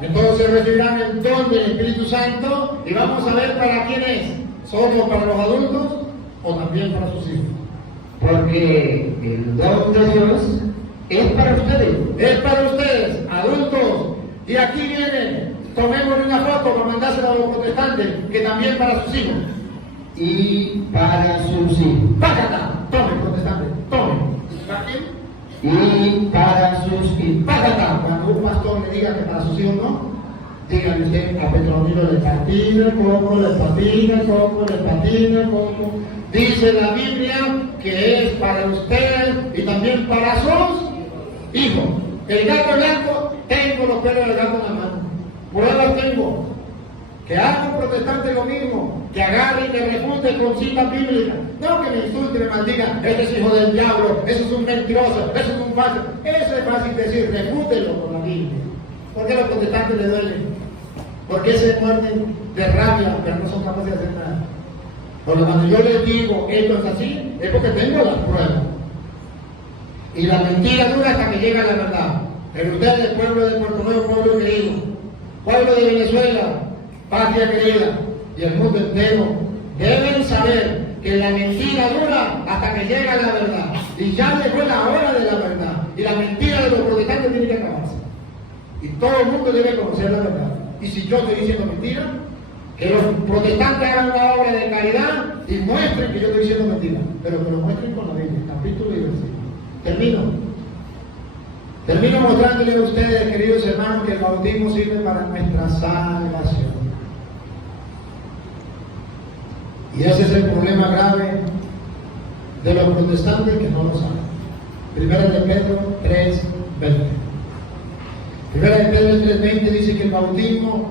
Entonces recibirán el don del Espíritu Santo y vamos a ver para quién es. ¿Solo para los adultos o también para sus hijos? Porque el don de Dios es para ustedes. Es para ustedes, adultos, Y aquí viene, tomemos una foto para mandársela a los protestantes, que también para sus hijos. Y para sus hijos. Págata, tome, protestante, tome. ¿Para quién? Y para sus hijos. Págata, cuando un pastor le diga que para sus hijos no, dígale usted a Petronilo, le patina el coco, le patina el coco, le patina el coco. Dice la Biblia que es para usted y también para sus hijos. El gato blanco, tengo los pelos del gato en la mano. Pruebas tengo. Que haga un protestante lo mismo, que agarre y que refute con citas bíblicas. No que me insulte y me maldiga, ese es hijo del diablo, eso es un mentiroso, eso es un falso. Eso es fácil decir, refútelo con la Biblia. ¿Por qué a los protestantes les duele? ¿Por qué se muerden de rabia, pero no son capaces de hacer nada? Porque cuando yo les digo esto es así, es porque tengo las pruebas. Y la mentira dura hasta que llega la verdad. Pero ustedes, pueblo de Puerto Nuevo, pueblo querido, pueblo de Venezuela, patria querida, y el mundo entero, deben saber que la mentira dura hasta que llega la verdad. Y ya llegó la hora de la verdad. Y la mentira de los protestantes tiene que acabarse. Y todo el mundo debe conocer la verdad. Y si yo estoy diciendo mentira, que los protestantes hagan una obra de caridad y muestren que yo estoy diciendo mentira. Pero que lo muestren con la Biblia, capítulo y versículo. Termino mostrándoles a ustedes, queridos hermanos, que el bautismo sirve para nuestra salvación. Y ese es el problema grave de los protestantes, que no lo saben. Primera de Pedro 3:20. Primera de Pedro 3:20 dice que el bautismo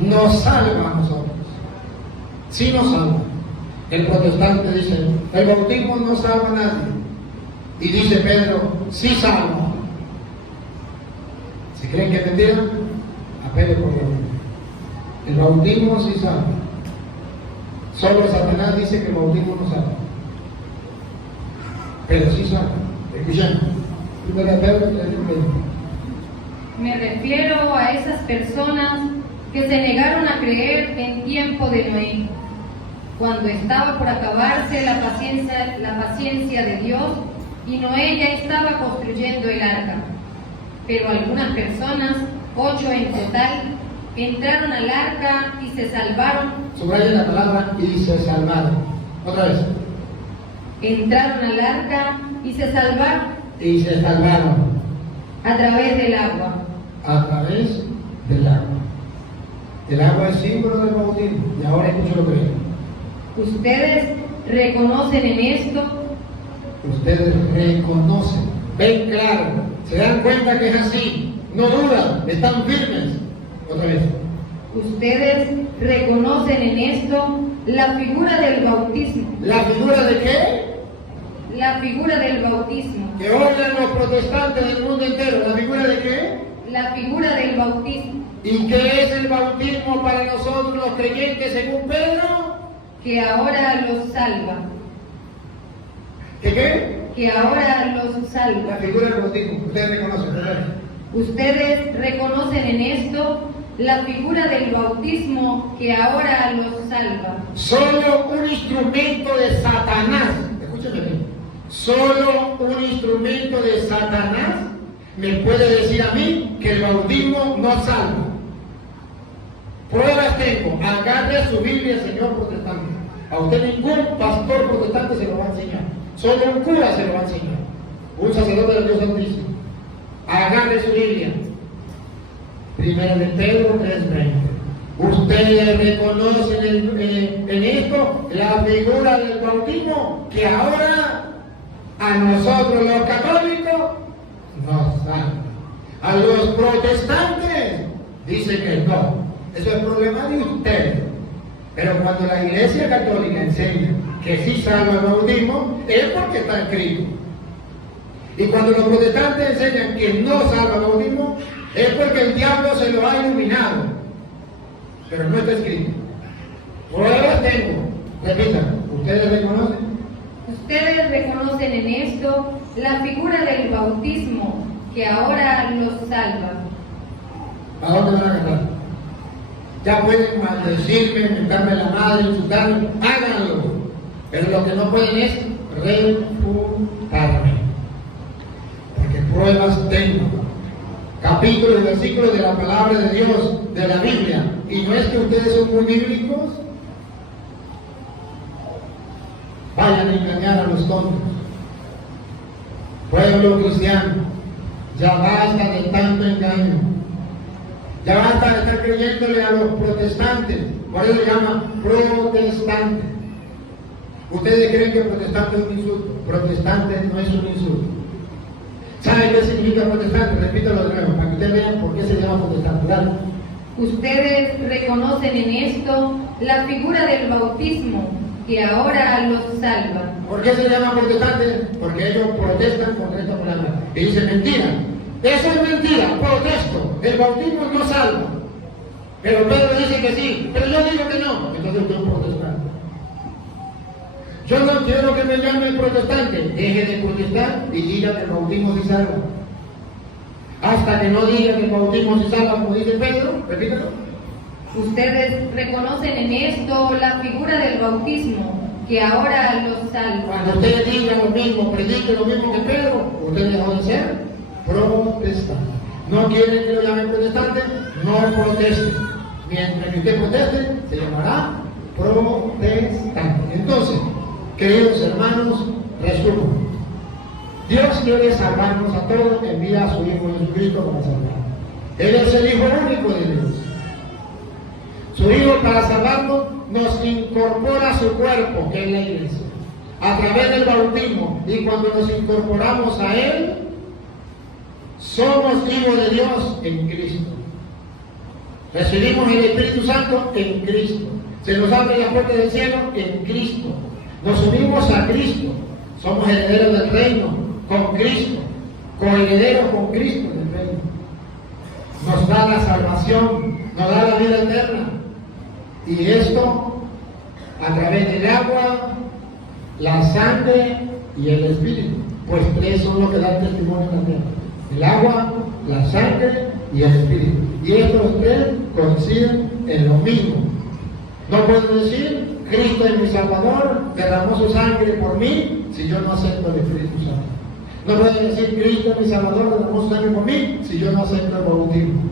nos salva a nosotros. Sí nos salva. El protestante dice, el bautismo no salva a nadie. Y dice Pedro, sí salva. Si creen que es mentira, apele por la Biblia. El bautismo sí salva. Solo Satanás dice que el bautismo no salva. Pero sí salva. Escuchen. Primera de Pedro 3:20. Me refiero a esas personas que se negaron a creer en tiempo de Noé, cuando estaba por acabarse la paciencia de Dios y Noé ya estaba construyendo el arca. Pero algunas personas, 8 en total, entraron al arca y se salvaron. Subrayen la palabra y se salvaron. Otra vez. Entraron al arca y se salvaron. Y se salvaron. A través del agua. A través del agua. El agua es símbolo del bautismo. Y ahora escucho lo que viene. Ustedes reconocen en esto. Ustedes reconocen. Ven claro. Se dan cuenta que es así. No dudan. Están firmes. Otra vez. Ustedes reconocen en esto la figura del bautismo. ¿La figura de qué? La figura del bautismo. Que oigan los protestantes del mundo entero. ¿La figura de qué? La figura del bautismo. ¿Y qué es el bautismo para nosotros los creyentes según Pedro? Que ahora los salva. ¿Qué qué? Que ahora los La salva. figura del bautismo. Ustedes reconocen, ¿verdad? Ustedes reconocen en esto la figura del bautismo que ahora los salva. Solo un instrumento de Satanás. Escúcheme bien. Solo un instrumento de Satanás me puede decir a mí que el bautismo no salva. Pruebas tengo. Agarre su Biblia, señor protestante. A usted ningún pastor protestante se lo va a enseñar. Solo un cura se lo va a enseñar. Un sacerdote del Dios Santísimo. Agarre su Biblia. Primera de Pedro 3:20. Ustedes reconocen en esto la figura del bautismo que ahora a nosotros los católicos nos salva. A los protestantes dice que no. Eso es problema de ustedes. Pero cuando la Iglesia Católica enseña que sí salva el bautismo, es porque está escrito. Y cuando los protestantes enseñan que no salva el bautismo, es porque el diablo se lo ha iluminado. Pero no está escrito. Pruebas tengo. Repitan, ¿ustedes reconocen? Ustedes reconocen en esto la figura del bautismo que ahora los salva. ¿A dónde van a agarrar? Ya pueden maldecirme, mentarme la madre, insultarme, háganlo. Pero lo que no pueden es refutarme. Porque pruebas tengo. capítulos y versículos de la palabra de Dios, de la Biblia. Y no es que ustedes son muy bíblicos. Vayan a engañar a los tontos. Pueblo cristiano, ya basta de tanto engaño. Ya basta de estar creyéndole a los protestantes. Por eso se llama protestante. Ustedes creen que protestante es un insulto. Protestante no es un insulto. ¿Saben qué significa protestante? Repítalo de nuevo, para que ustedes vean por qué se llama protestante. Dale. Ustedes reconocen en esto la figura del bautismo que ahora los salva. ¿Por qué se llama protestante? Porque ellos protestan contra esta palabra. Y dicen mentira. Eso es mentira, protesto. El bautismo no salva. Pero Pedro dice que sí, pero yo digo que no. Entonces usted es un protestante. Yo no quiero que me llame el protestante. Deje de protestar y diga que el bautismo sí salva. Hasta que no diga que el bautismo sí salva, como dice Pedro, repítalo. Ustedes reconocen en esto la figura del bautismo que ahora los salva. Cuando ustedes digan lo mismo, prediquen lo mismo que Pedro, ustedes dejan de ser protestantes. ¿No quieren que lo llamen protestante? No protesten. Mientras que usted proteste, se llamará protestante. Entonces, queridos hermanos, resumo. Dios quiere salvarnos a todos, envía a su Hijo Jesucristo para salvarnos. Él es el Hijo único de Dios. Su Hijo, para salvarnos, nos incorpora a su cuerpo, que es la iglesia, a través del bautismo. Y cuando nos incorporamos a Él, somos hijos de Dios en Cristo. Recibimos el Espíritu Santo en Cristo. Se nos abre la puerta del cielo en Cristo. Nos unimos a Cristo. Somos herederos del reino con Cristo. Coherederos con Cristo del reino. Nos da la salvación, nos da la vida eterna. Y esto a través del agua, la sangre y el Espíritu. Pues tres son los que dan testimonio en la tierra. El agua, la sangre y el Espíritu. Y estos tres coinciden en lo mismo. No puedo decir, Cristo es mi Salvador, derramó su sangre por mí, si yo no acepto el Espíritu Santo. No puedo decir, Cristo es mi Salvador, derramó su sangre por mí, si yo no acepto el bautismo.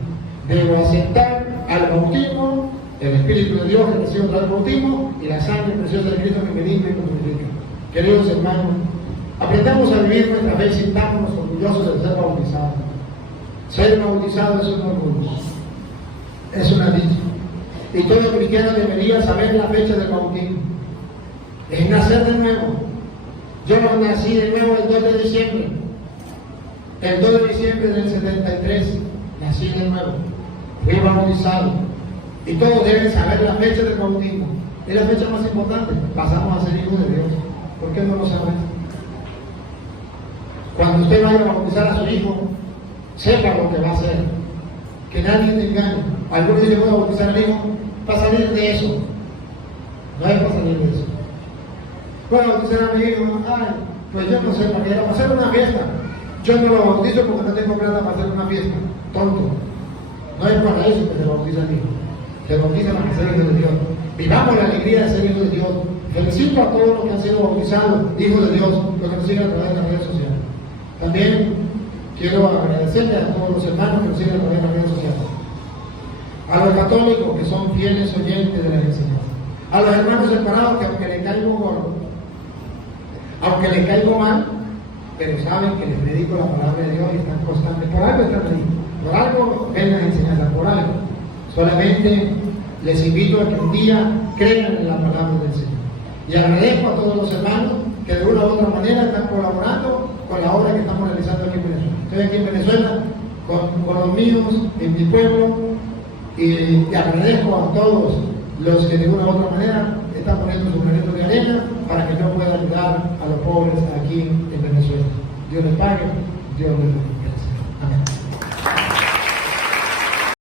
Debo aceptar al bautismo, el Espíritu de Dios que recibe tras el bautismo y la sangre preciosa de Cristo que me limpia y me purifica. Queridos hermanos, aprendamos a vivir nuestra fe y sintámonos orgullosos de ser bautizados. Ser bautizado es un orgullo, es una dicha. Y todo cristiano debería saber la fecha del bautismo. Es nacer de nuevo. Yo nací de nuevo el 2 de diciembre. El 2 de diciembre del 73 nací de nuevo. Fui bautizado. Y todos deben saber la fecha del bautismo. Es la fecha más importante. Pasamos a ser hijos de Dios. ¿Por qué no lo saben? Cuando usted vaya a bautizar a su hijo, sepa lo que va a hacer. Que nadie te engañe. Algunos dicen, voy a bautizar al hijo para salir de eso. No es para salir de eso. Voy a bautizar a mi hijo, ay, pues yo no sé para qué era, para hacer una fiesta. Yo no lo bautizo porque no tengo plata para hacer una fiesta. Tonto. No es para eso que se bautiza al hijo. Se bautiza para ser hijo de Dios. Vivamos la alegría de ser hijos de Dios. Felicito a todos los que han sido bautizados, hijos de Dios, los que nos siguen a través de las redes sociales. También quiero agradecerle a todos los hermanos que nos siguen a través de las redes sociales. A los católicos que son fieles oyentes de las enseñanzas. A los hermanos separados que aunque les caigo gordo, aunque les caigo mal, pero saben que les predico la palabra de Dios y están constantes. Por algo están ahí. Por algo ven las enseñanzas, por algo. Solamente les invito a que un día crean en la palabra del Señor. Y agradezco a todos los hermanos que de una u otra manera están colaborando con la obra que estamos realizando aquí en Venezuela. Estoy aquí en Venezuela con los míos, en mi pueblo, y agradezco a todos los que de una u otra manera están poniendo su granito de arena para que yo pueda ayudar a los pobres aquí en Venezuela. Dios les pague, Dios les bendiga.